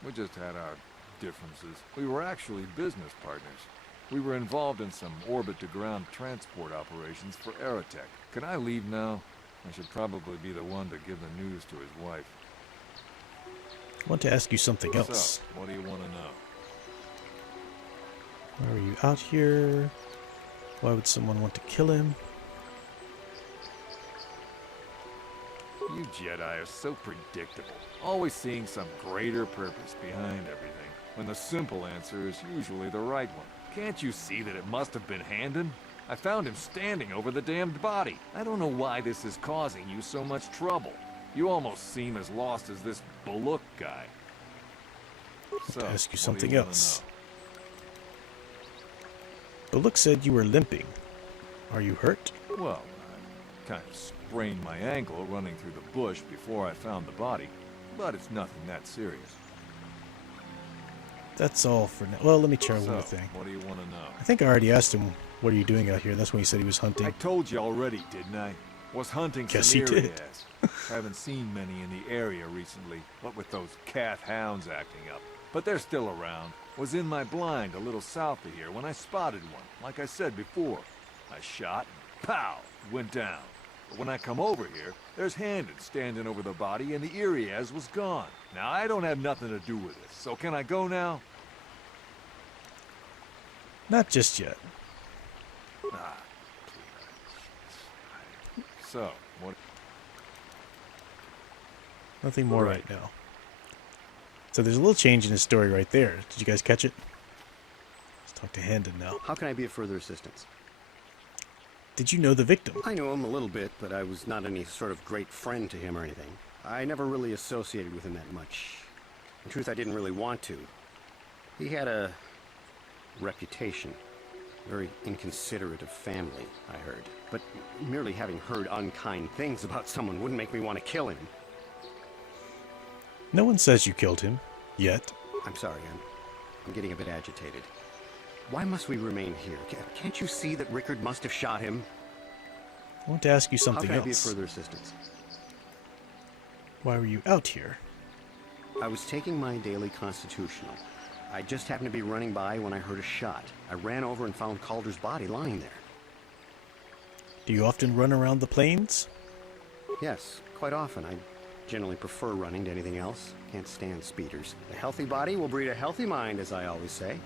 We just had our differences. We were actually business partners. We were involved in some orbit-to-ground transport operations for Aerotech. Can I leave now? I should probably be the one to give the news to his wife. I want to ask you something else. What's up? What do you want to know? Why are you out here? Why would someone want to kill him? You Jedi are so predictable. Always seeing some greater purpose behind everything, when the simple answer is usually the right one. Can't you see that it must have been Handon? I found him standing over the damned body. I don't know why this is causing you so much trouble. You almost seem as lost as this Bullock guy. So, to ask you something else. Bullock said you were limping. Are you hurt? Well, I kind of sprained my ankle running through the bush before I found the body, but it's nothing that serious. That's all for now. Well, let me try one more thing. What do you want to know? I think I already asked him, what are you doing out here? That's when he said he was hunting. I told you already, didn't I? Was hunting Guess some he did. Haven't seen many in the area recently, what with those cat hounds acting up. But they're still around. Was in my blind a little south of here when I spotted one, like I said before. I shot, and pow, went down. But when I come over here, there's Handon standing over the body and the Iriaz was gone. Now, I don't have nothing to do with this, so can I go now? Not just yet. Ah, so, what? Nothing more right now. So there's a little change in his story right there. Did you guys catch it? Let's talk to Handon now. How can I be of further assistance? Did you know the victim? I know him a little bit, but I was not any sort of great friend to him or anything. I never really associated with him that much. In truth, I didn't really want to. He had a reputation. Very inconsiderate of family, I heard. But merely having heard unkind things about someone wouldn't make me want to kill him. No one says you killed him. Yet. I'm sorry, I'm getting a bit agitated. Why must we remain here? Can't you see that Rickard must have shot him? I want to ask you something else. How can I be of else. further assistance? Why were you out here? I was taking my daily constitutional. I just happened to be running by when I heard a shot. I ran over and found Calder's body lying there. Do you often run around the plains? Yes, quite often. I generally prefer running to anything else. Can't stand speeders. A healthy body will breed a healthy mind, as I always say.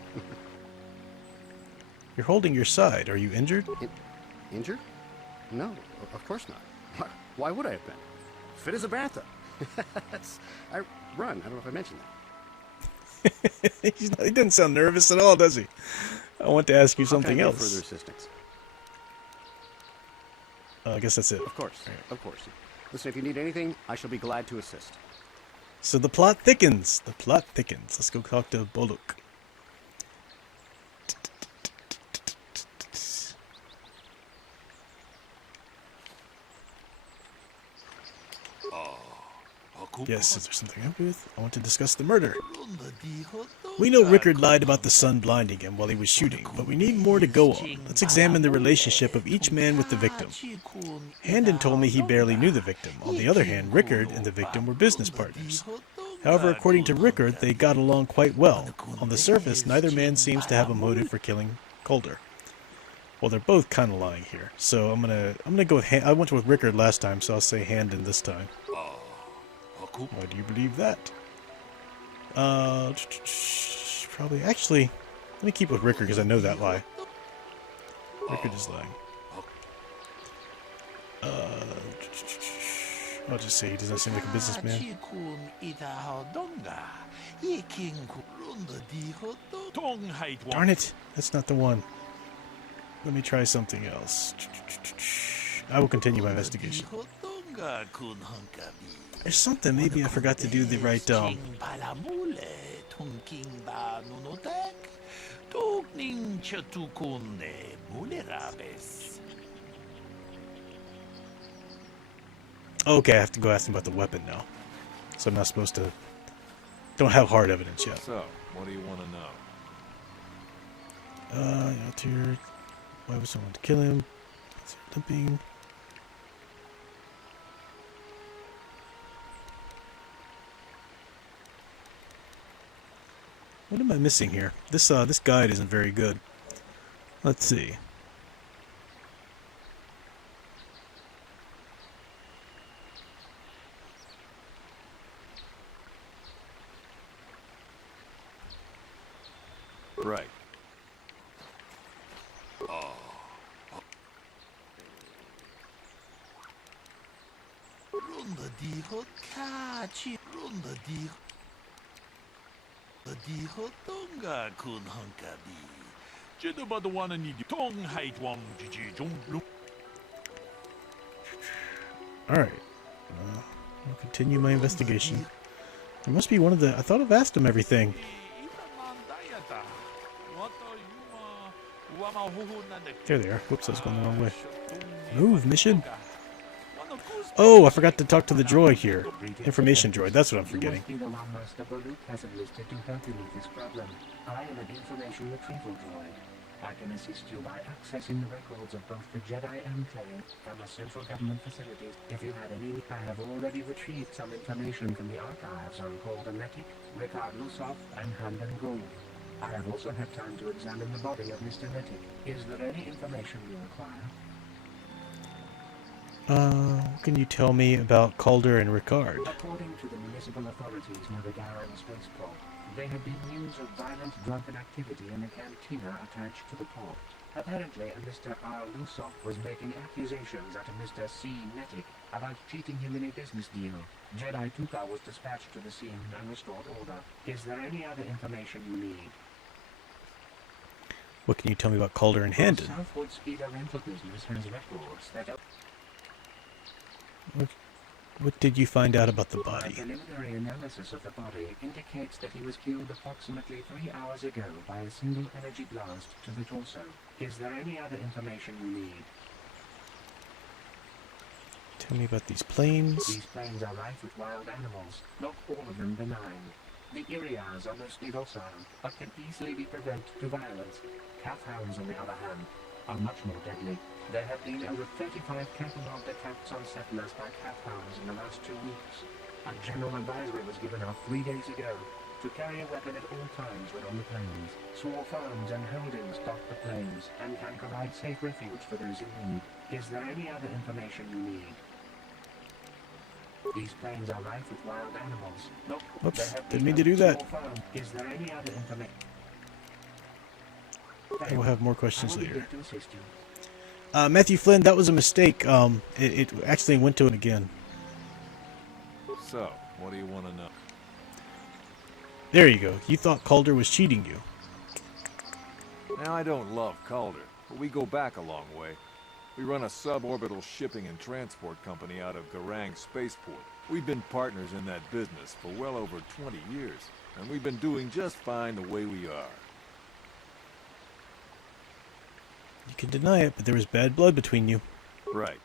You're holding your side. Are you injured? Injured? No, of course not. Why would I have been? Fit as a bathtub. I run. I don't know if I mentioned that. He doesn't sound nervous at all, does he? I want to ask you something else. Further assistance. I guess that's it. Of course, of course. Listen, if you need anything, I shall be glad to assist. So the plot thickens. The plot thickens. Let's go talk to Bullock. Yes, is there something up with? I want to discuss the murder. We know Rickard lied about the sun blinding him while he was shooting, but we need more to go on. Let's examine the relationship of each man with the victim. Handon told me he barely knew the victim. On the other hand, Rickard and the victim were business partners. However, according to Rickard, they got along quite well. On the surface, neither man seems to have a motive for killing Calder. Well, they're both kind of lying here, so I'm gonna go with I went with Rickard last time, so I'll say Handon this time. Why do you believe that? Probably. Actually, let me keep with Rickard because I know that lie. Rickard is lying. I'll just say he doesn't seem like a businessman. Darn it! That's not the one. Let me try something else. I will continue my investigation. There's something. Maybe I forgot to do the right. Okay, I have to go ask him about the weapon now. So I'm not supposed to. Don't have hard evidence yet. So, what do you want to know? Altered. Why would someone to kill him? Dumping. What am I missing here? This guide isn't very good. Let's see. Right. Alright. I'll continue my investigation. There must be one of the... I thought I've asked him everything. There they are. Whoops, I was going the wrong way. Move, mission. Oh, I forgot to talk to the droid here. Information droid, that's what I'm forgetting. You must be the one Master Baluk has enlisted to help you with this problem. I am an information retrieval droid. I can assist you by accessing the records of both the Jedi Enclave from the central government facilities. If you had any, I have already retrieved some information from the archives on Calder Metic, Ricard Lusoff, and Handon Gould. I have also had time to examine the body of Mr. Metic. Is there any information you require? What can you tell me about Calder and Ricard? According to the municipal authorities near the Garan spaceport, there had been news of violent drunken activity in the cantina attached to the port. Apparently, Mr. R. Lusoff was making accusations at Mr. C. Metic about cheating him in a business deal. Jedi Tuka was dispatched to the scene and restored order. Is there any other information you need? What can you tell me about Calder and Handon? Southwood Speeder rental business has records that... What did you find out about the body? A preliminary analysis of the body indicates that he was killed approximately 3 hours ago by a single energy blast to the torso. Is there any other information you need? Tell me about these planes. These planes are rife with wild animals, not all of them benign. The Iriars are mostly docile, but can easily be provoked to violence. Calf hounds, on the other hand, are much more deadly. There have been over 35 catalogued attacks on settlers by calf hounds in the last 2 weeks. A general advisory was given out 3 days ago to carry a weapon at all times when on the plains. Small farms and holdings stock the plains and can provide safe refuge for those in need. Is there any other information you need? These plains are rife with wild animals. Nope. Oops, didn't mean to do that. Is there any other information? I will have more questions later. Matthew Flynn, that was a mistake. It actually went to it again. So, what do you want to know? There you go. You thought Calder was cheating you. Now, I don't love Calder, but we go back a long way. We run a suborbital shipping and transport company out of Garang Spaceport. We've been partners in that business for well over 20 years, and we've been doing just fine the way we are. You can deny it, but there was bad blood between you. Right.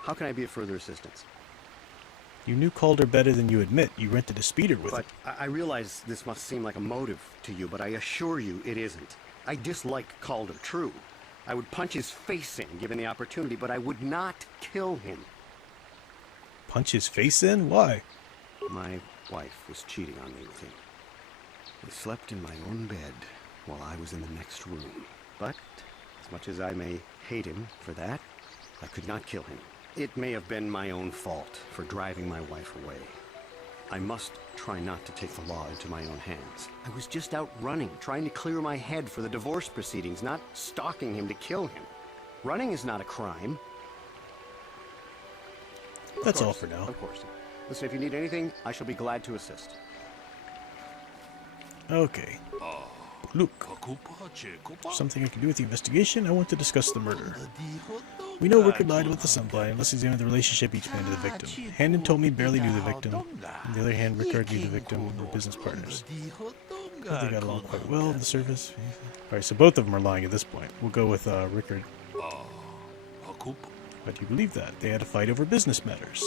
How can I be of further assistance? You knew Calder better than you admit. You rented a speeder with him. But I realize this must seem like a motive to you, but I assure you it isn't. I dislike Calder, true. I would punch his face in, given the opportunity, but I would not kill him. Punch his face in? Why? My wife was cheating on me with him. We slept in my own bed while I was in the next room. But, as much as I may hate him for that, I could not kill him. It may have been my own fault for driving my wife away. I must try not to take the law into my own hands. I was just out running, trying to clear my head for the divorce proceedings, not stalking him to kill him. Running is not a crime. That's all for now. Of course. Listen, if you need anything, I shall be glad to assist. Okay. Look. Something I can do with the investigation. I want to discuss the murder. We know Rickard lied about the supply, and let's examine the relationship each man to the victim. Handon told me barely knew the victim. On the other hand, Rickard knew the victim and were business partners. They got along quite well on the surface. Alright, so both of them are lying at this point. We'll go with Rickard. Why do you believe that? They had a fight over business matters.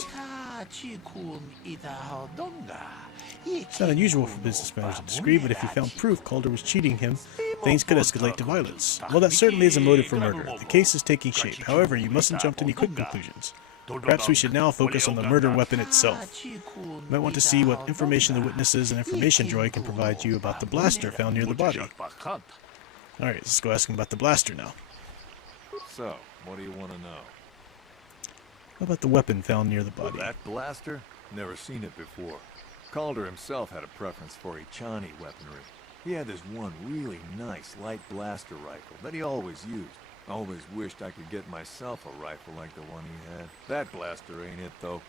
It's not unusual for business matters to disagree, but if you found proof Calder was cheating him, things could escalate to violence. Well, that certainly is a motive for murder. The case is taking shape. However, you mustn't jump to any quick conclusions. Perhaps we should now focus on the murder weapon itself. You might want to see what information the witnesses and information droid can provide you about the blaster found near the body. Alright, let's go ask him about the blaster now. So, what do you want to know? How about the weapon found near the body? That blaster? Never seen it before. Calder himself had a preference for Ichani weaponry. He had this one really nice light blaster rifle that he always used. Always wished I could get myself a rifle like the one he had. That blaster ain't it, though.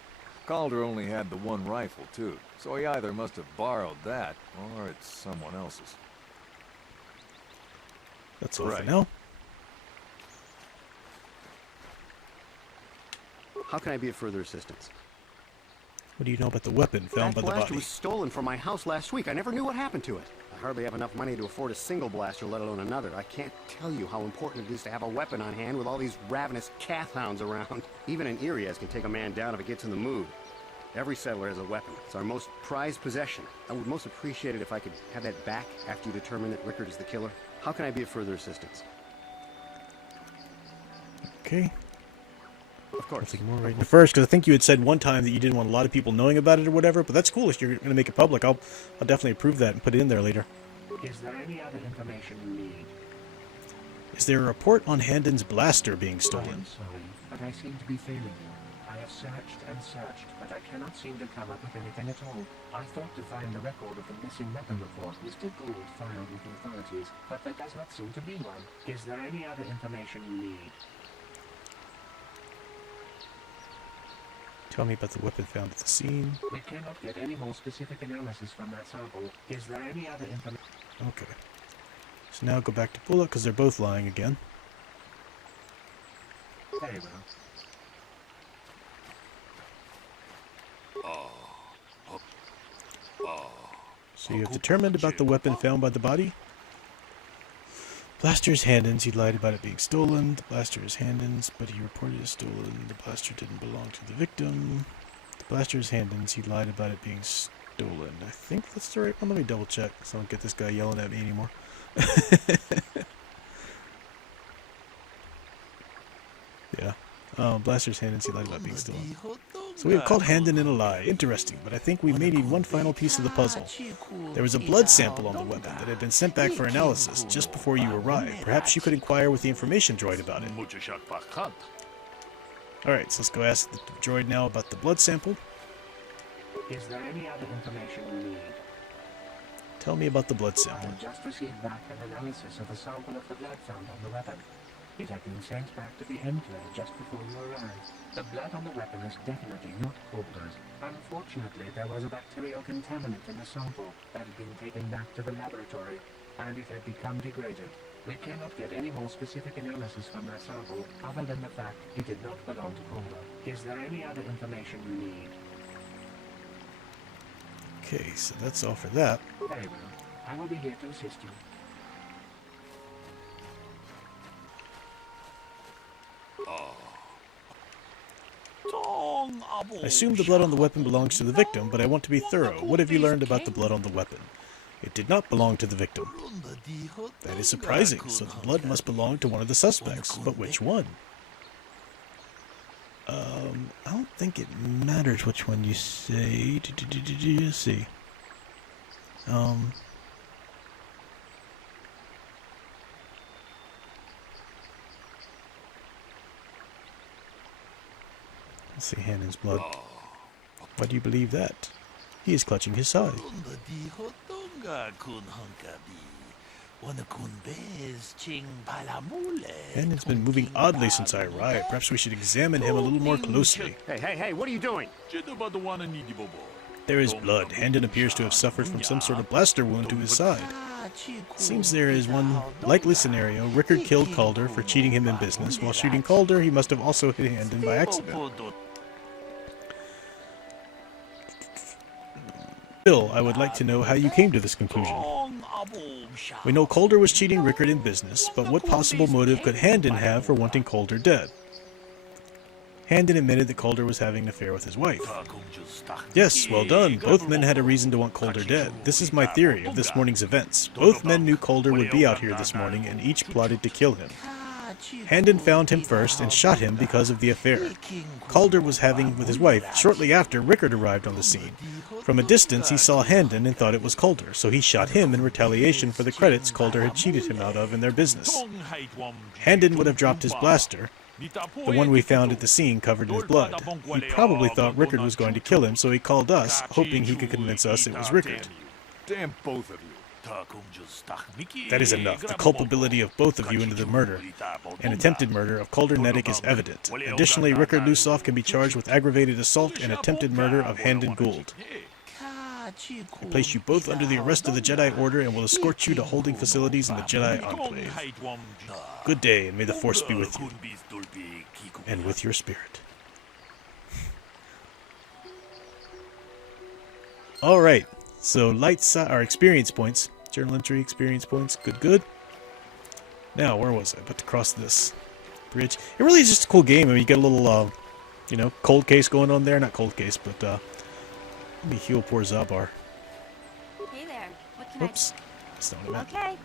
Calder only had the one rifle, too, so he either must have borrowed that, or it's someone else's. That's all for now. How can I be of further assistance? What do you know about the weapon found by the body? That blaster was stolen from my house last week. I never knew what happened to it. I hardly have enough money to afford a single blaster, let alone another. I can't tell you how important it is to have a weapon on hand with all these ravenous Kath-hounds around. Even an Iriaz can take a man down if it gets in the mood. Every settler has a weapon. It's our most prized possession. I would most appreciate it if I could have that back after you determine that Rickard is the killer. How can I be of further assistance? Okay. Of course. More right now. First, because I think you had said one time that you didn't want a lot of people knowing about it or whatever, but that's cool if you're going to make it public. I'll definitely approve that and put it in there later. Is there any other information you need? Is there a report on Handon's blaster being stolen? I am sorry, but I seem to be failing you. I have searched and searched, but I cannot seem to come up with anything at all. I thought to find the record of the missing weapon report Mr. Gould filed with the authorities, but there does not seem to be one. Is there any other information you need? Tell me about the weapon found at the scene. We cannot get any more specific analysis from that sample. Is there any other information? Okay. So now go back to Bullock, because they're both lying again. Very well. So you have determined about the weapon found by the body? Blaster is Handon's. He lied about it being stolen. The blaster is Handon's, but he reported it stolen. The blaster didn't belong to the victim. The blaster is Handon's. He lied about it being stolen. I think that's the right one. Let me double check so I don't get this guy yelling at me anymore. Yeah. Blaster's Handon's. He lied about being stolen. So we have called Handon in a lie. Interesting, but I think we may need one final piece of the puzzle. There was a blood sample on the weapon that had been sent back for analysis just before you arrived. Perhaps you could inquire with the information droid about it. Alright, so let's go ask the droid now about the blood sample. Is there any other information you need? Tell me about the blood I sample. have just received back an analysis of a sample of the blood found on the weapon. It had been sent back to the Emperor just before you arrived. The blood on the weapon is definitely not Calder's. Unfortunately, there was a bacterial contaminant in the sample that had been taken back to the laboratory, and it had become degraded. We cannot get any more specific analysis from that sample, other than the fact it did not belong to Calder. Is there any other information you need? Okay, so that's all for that. Very well. I will be here to assist you. I assume the blood on the weapon belongs to the victim, but I want to be thorough. What have you learned about the blood on the weapon? It did not belong to the victim. That is surprising, so the blood must belong to one of the suspects. But which one? I don't think it matters which one you say. Let's see. Let's see Handon's blood. Why do you believe that? He is clutching his side. And it's been moving oddly since I arrived. Perhaps we should examine him a little more closely. Hey, what are you doing? There is blood. Handon appears to have suffered from some sort of blaster wound to his side. Seems there is one likely scenario. Rickard killed Calder for cheating him in business. While shooting Calder, he must have also hit Handon by accident. Still, I would like to know how you came to this conclusion. We know Calder was cheating Rickard in business, but what possible motive could Handon have for wanting Calder dead? Handon admitted that Calder was having an affair with his wife. Yes, well done. Both men had a reason to want Calder dead. This is my theory of this morning's events. Both men knew Calder would be out here this morning, and each plotted to kill him. Handon found him first and shot him because of the affair Calder was having with his wife. Shortly after, Rickard arrived on the scene. From a distance, he saw Handon and thought it was Calder, so he shot him in retaliation for the credits Calder had cheated him out of in their business. Handon would have dropped his blaster, the one we found at the scene covered in blood. He probably thought Rickard was going to kill him, so he called us, hoping he could convince us it was Rickard. Damn both of you. That is enough. The culpability of both of you into the murder and attempted murder of Calder Nedic is evident. Additionally, Rickard Lusoff can be charged with aggravated assault and attempted murder of Handon Gould. I place you both under the arrest of the Jedi Order and will escort you to holding facilities in the Jedi Enclave. Good day, and may the Force be with you. And with your spirit. Alright, so our experience points. Journal entry, experience points. Good. Now, where was I? About to cross this bridge. It really is just a cool game. I mean, you get a little, cold case going on there. Not cold case, but, let me heal poor Zabar. Hey there. What can Oops. That's not what I meant. Okay.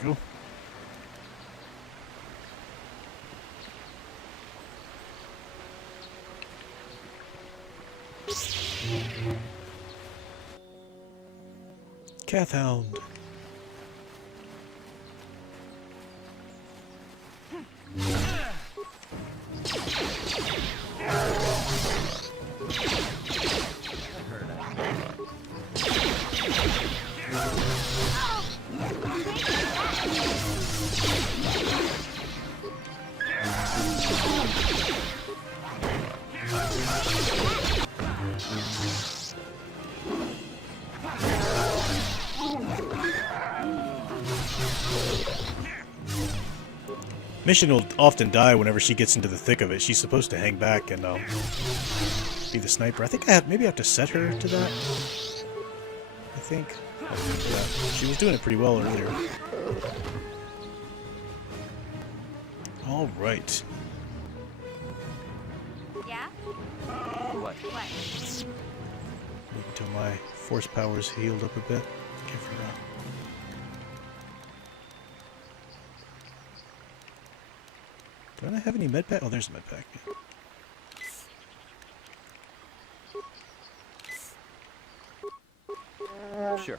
There we go. Cathound. Mission will often die whenever she gets into the thick of it. She's supposed to hang back and be the sniper. I think maybe I have to set her to that. I think. Yeah, she was doing it pretty well earlier. All right. Yeah? What? What? Wait until my force powers healed up a bit. Give her a... Do I have any med pack? Oh, there's a med pack. Sure.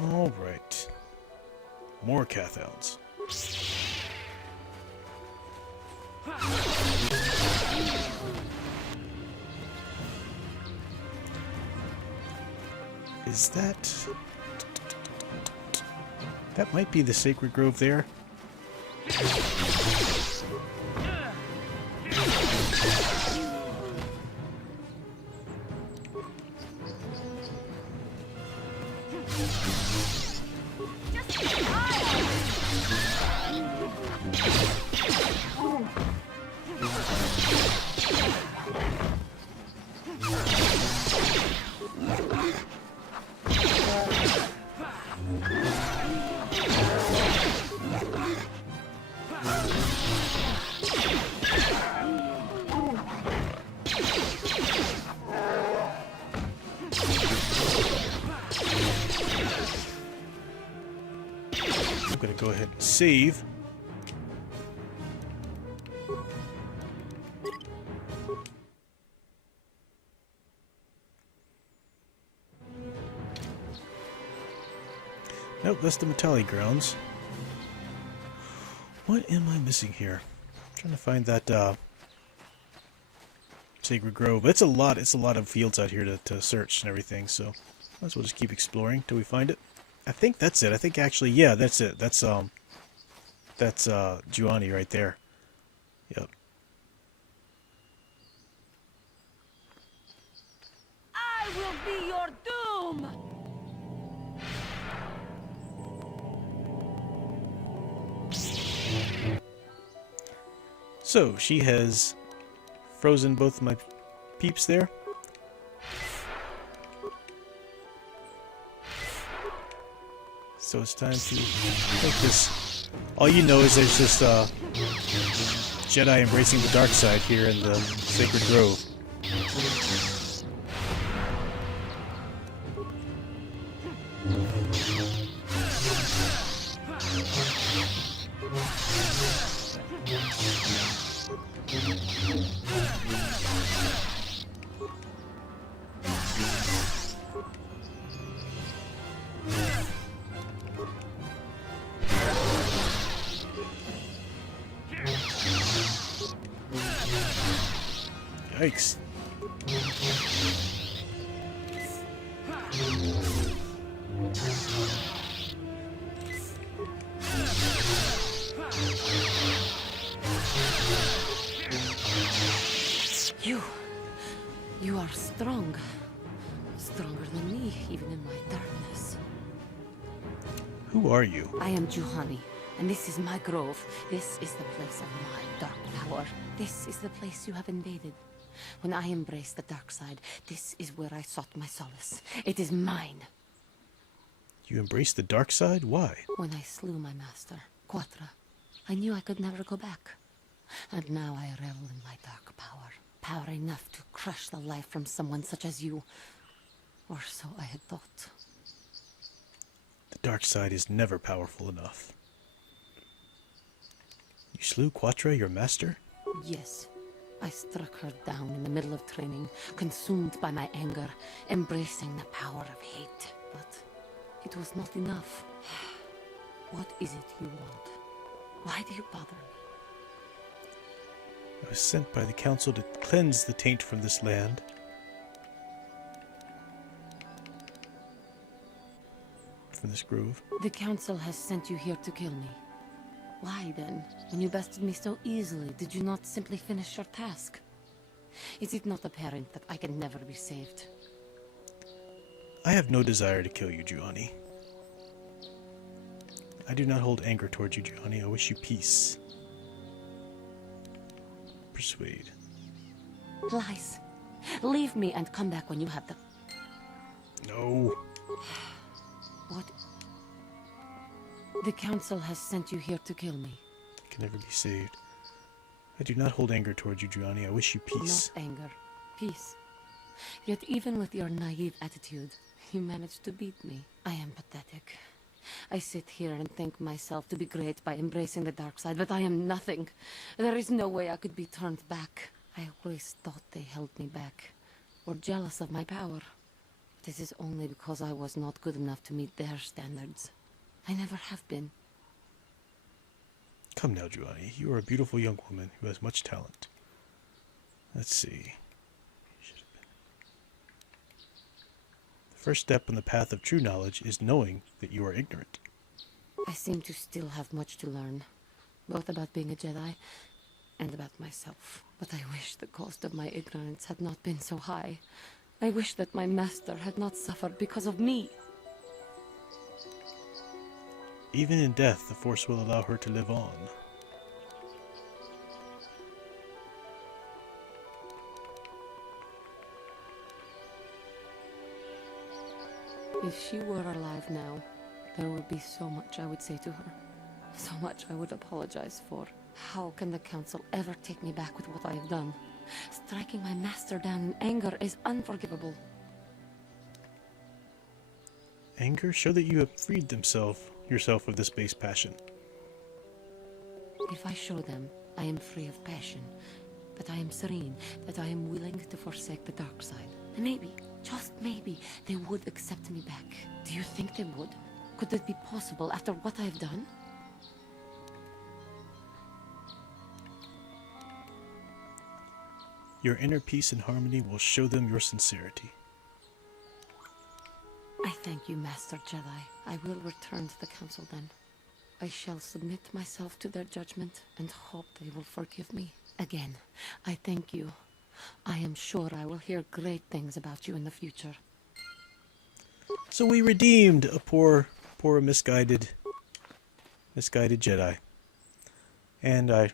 All right. More Cathounds. Is that... That might be the Sacred Grove there. I'm gonna go ahead and save. Nope, that's the Metalli grounds. What am I missing here? I'm trying to find that Sacred Grove. It's a lot of fields out here to search and everything, so might as well just keep exploring till we find it. I think that's it. I think actually, yeah, that's it. That's Juani right there. Yep. I will be your doom! So, she has frozen both my peeps there. So it's time to make this. All you know is there's just Jedi embracing the dark side here in the Sacred Grove. Yikes. You are strong. Stronger than me, even in my darkness. Who are you? I am Juhani, and this is my grove. This is the place of my dark power. This is the place you have invaded. When I embraced the dark side, this is where I sought my solace. It is mine. You embraced the dark side? Why? When I slew my master, Quatra, I knew I could never go back. And now I revel in my dark power. Power enough to crush the life from someone such as you. Or so I had thought. The dark side is never powerful enough. You slew Quatra, your master? Yes. I struck her down in the middle of training, consumed by my anger, embracing the power of hate. But it was not enough. What is it you want? Why do you bother me? I was sent by the council to cleanse the taint from this land. From this grove. The council has sent you here to kill me. Why then, when you bested me so easily, did you not simply finish your task? Is it not apparent that I can never be saved? I have no desire to kill you, Juani. I do not hold anger towards you, Juani. I wish you peace. Persuade. Lies. Leave me and come back when you have the... No. What? The council has sent you here to kill me. I can never be saved. I do not hold anger towards you, Juani. I wish you peace. Not anger. Peace. Yet even with your naive attitude, you managed to beat me. I am pathetic. I sit here and think myself to be great by embracing the dark side, but I am nothing. There is no way I could be turned back. I always thought they held me back, or jealous of my power. This is only because I was not good enough to meet their standards. I never have been. Come now, Juani. You are a beautiful young woman who has much talent. Let's see. The first step on the path of true knowledge is knowing that you are ignorant. I seem to still have much to learn, both about being a Jedi and about myself. But I wish the cost of my ignorance had not been so high. I wish that my master had not suffered because of me. Even in death, the Force will allow her to live on. If she were alive now, there would be so much I would say to her. So much I would apologize for. How can the council ever take me back with what I have done? Striking my master down in anger is unforgivable. Anger? Show that you have freed yourself of this base passion. If I show them I am free of passion, that I am serene, that I am willing to forsake the dark side, and maybe, just maybe, they would accept me back. Do you think they would? Could it be possible after what I have done? Your inner peace and harmony will show them your sincerity. I thank you, Master Jedi. I will return to the Council then. I shall submit myself to their judgment and hope they will forgive me. Again, I thank you. I am sure I will hear great things about you in the future. So we redeemed a poor misguided Jedi. And I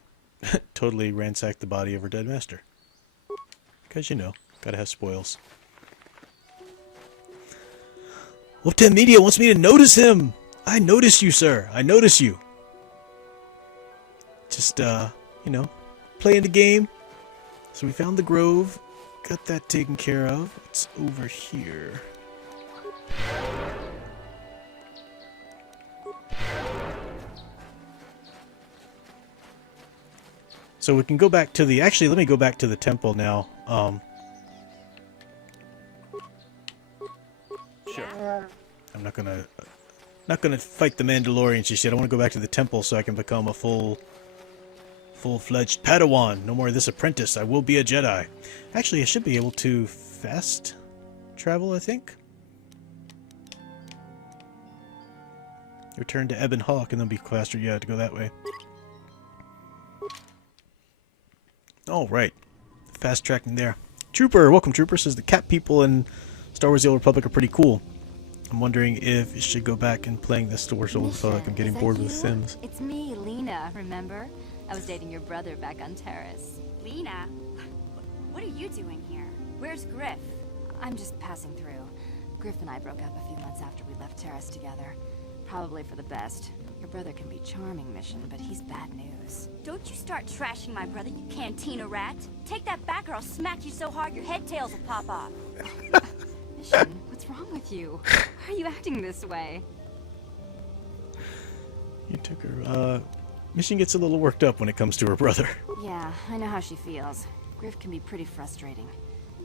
totally ransacked the body of her dead master. Because, you know, gotta have spoils. Wolf 10 Media wants me to notice him! I notice you, sir! I notice you! Just, you know, playing the game. So we found the grove. Got that taken care of. It's over here. So we can go back to the... Actually, let me go back to the temple now. Sure. I'm not gonna fight the Mandalorians just yet. I want to go back to the temple so I can become a full-fledged Padawan. No more of this apprentice. I will be a Jedi. Actually, I should be able to fast travel, I think. Return to Ebon Hawk and then be faster. Yeah, to go that way. All right, fast tracking there. Trooper, welcome, Trooper. Says the cat people in Star Wars: The Old Republic are pretty cool. I'm wondering if you should go back and playing this Star Wars: The Old Republic. I'm getting bored with Sims. It's me, Lena, remember? I was dating your brother back on Terrace. Lena? What are you doing here? Where's Griff? I'm just passing through. Griff and I broke up a few months after we left Terrace together. Probably for the best. Your brother can be charming, Mission, but he's bad news. Don't you start trashing my brother, you cantina rat. Take that back or I'll smack you so hard your head tails will pop off. Mission, what's wrong with you? Why are you acting this way? You took her. Mission gets a little worked up when it comes to her brother. Yeah, I know how she feels. Griff can be pretty frustrating.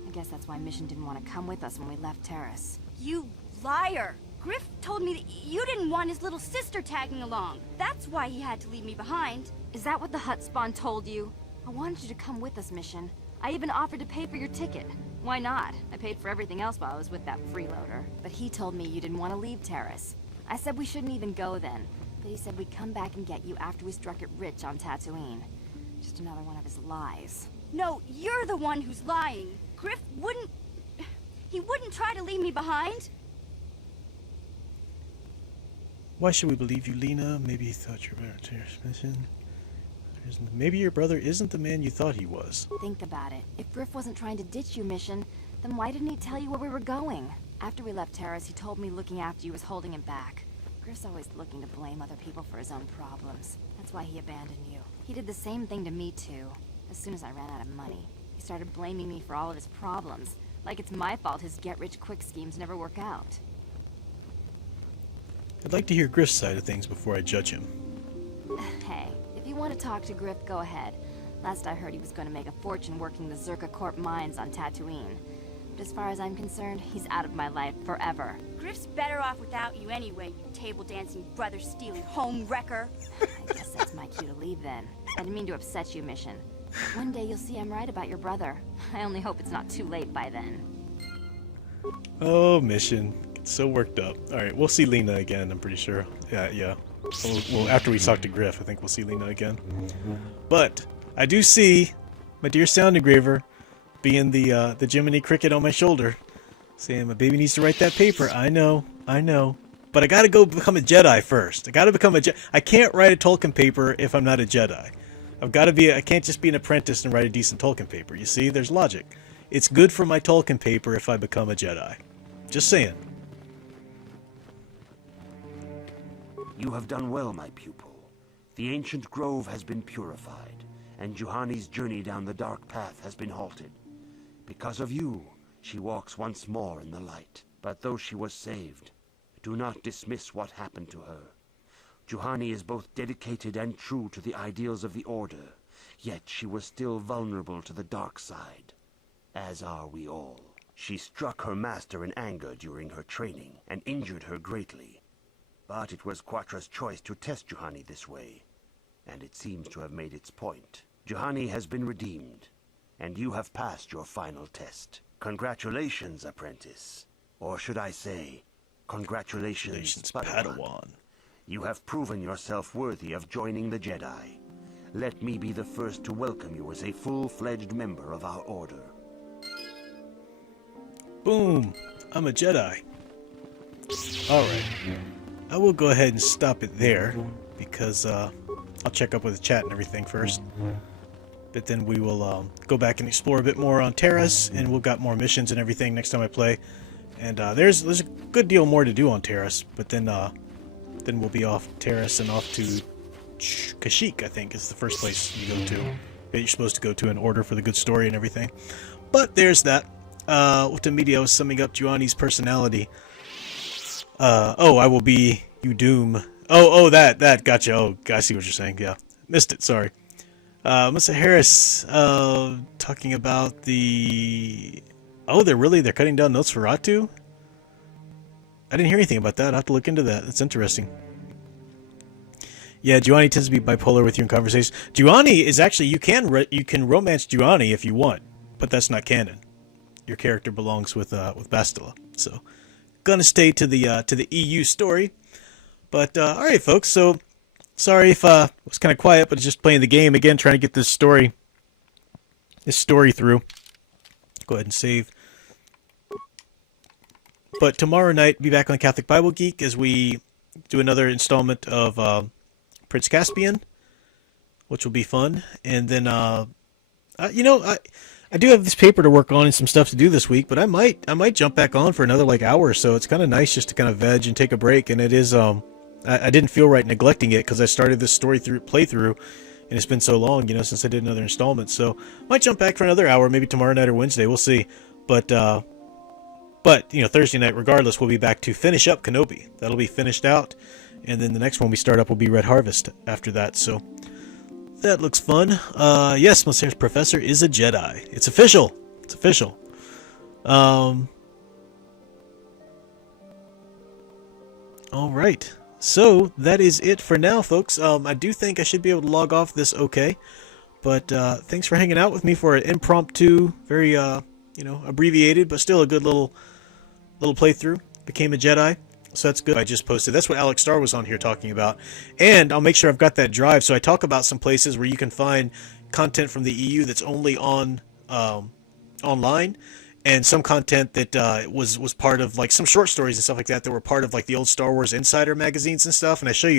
I guess that's why Mission didn't want to come with us when we left Terrace. You liar! Griff told me that you didn't want his little sister tagging along. That's why he had to leave me behind. Is that what the Hutt Spawn told you? I wanted you to come with us, Mission. I even offered to pay for your ticket. Why not? I paid for everything else while I was with that freeloader. But he told me you didn't want to leave Terrace. I said we shouldn't even go then. But he said we'd come back and get you after we struck it rich on Tatooine. Just another one of his lies. No, you're the one who's lying. Griff wouldn't... He wouldn't try to leave me behind. Why should we believe you, Lena? Maybe you thought you were better to your mission. Maybe your brother isn't the man you thought he was. Think about it. If Griff wasn't trying to ditch you, Mission, then why didn't he tell you where we were going? After we left Terrace, he told me looking after you was holding him back. Griff's always looking to blame other people for his own problems. That's why he abandoned you. He did the same thing to me, too. As soon as I ran out of money, he started blaming me for all of his problems. Like it's my fault his get-rich-quick schemes never work out. I'd like to hear Griff's side of things before I judge him. Hey, if you want to talk to Griff, go ahead. Last I heard he was going to make a fortune working the Zerka Corp mines on Tatooine. But as far as I'm concerned, he's out of my life forever. Griff's better off without you anyway, you table-dancing, brother-stealing home wrecker. I guess that's my cue to leave then. I didn't mean to upset you, Mission. But one day you'll see I'm right about your brother. I only hope it's not too late by then. Oh, Mission. Get so worked up. Alright, we'll see Lena again, I'm pretty sure. Yeah. Well, after we talk to Griff, I think we'll see Lena again. But, I do see my dear sound engraver being the Jiminy Cricket on my shoulder. Saying my baby needs to write that paper. I know. But I gotta go become a Jedi first. I gotta become a Jedi. I can't write a Tolkien paper if I'm not a Jedi. I can't just be an apprentice and write a decent Tolkien paper. You see, there's logic. It's good for my Tolkien paper if I become a Jedi. Just saying. You have done well, my pupil. The ancient grove has been purified, and Juhani's journey down the dark path has been halted. Because of you, she walks once more in the light. But though she was saved, do not dismiss what happened to her. Juhani is both dedicated and true to the ideals of the Order, yet she was still vulnerable to the dark side, as are we all. She struck her master in anger during her training, and injured her greatly. But it was Quatra's choice to test Juhani this way, and it seems to have made its point. Juhani has been redeemed, and you have passed your final test. Congratulations, apprentice. Or should I say, congratulations, Padawan. You have proven yourself worthy of joining the Jedi. Let me be the first to welcome you as a full-fledged member of our order. Boom! I'm a Jedi. Alright. I will go ahead and stop it there, because I'll check up with the chat and everything first. But then we will go back and explore a bit more on Terrace, and we'll got more missions and everything next time I play. And there's a good deal more to do on Terrace, but then we'll be off Terrace and off to Kashyyyk, I think, is the first place you go to. That you're supposed to go to in order for the good story and everything. But there's that. With the media, I was summing up Juani's personality. Oh, I will be you doom. Oh, that, gotcha. Oh, I see what you're saying, yeah. Missed it, sorry. Mr. Harris, talking about the... Oh, they're cutting down Nosferatu? I didn't hear anything about that. I'll have to look into that. That's interesting. Yeah, Juani tends to be bipolar with you in conversation. Juani is actually... You can romance Juani if you want, but that's not canon. Your character belongs with Bastila, so... Gonna stay to the EU story. But, alright folks, so... Sorry if I was kind of quiet, but just playing the game again, trying to get this story through. Go ahead and save. But tomorrow night, be back on Catholic Bible Geek as we do another installment of Prince Caspian, which will be fun. And then, I do have this paper to work on and some stuff to do this week, but I might jump back on for another hour or so. It's kind of nice just to kind of veg and take a break, and it is I didn't feel right neglecting it because I started this story playthrough, and it's been so long, since I did another installment. So might jump back for another hour, maybe tomorrow night or Wednesday. We'll see. But Thursday night, regardless, we'll be back to finish up Kenobi. That'll be finished out, and then the next one we start up will be Red Harvest after that. So that looks fun. Yes, Monsieur's Professor is a Jedi. It's official. It's official. All right. So, that is it for now, folks. I do think I should be able to log off this okay. But, thanks for hanging out with me for an impromptu, very, abbreviated, but still a good little playthrough. Became a Jedi. So that's good. I just posted. That's what Alex Starr was on here talking about. And I'll make sure I've got that drive. So I talk about some places where you can find content from the EU that's only on online. And some content that was part of some short stories and stuff like that were part of the old Star Wars Insider magazines and stuff. And I show you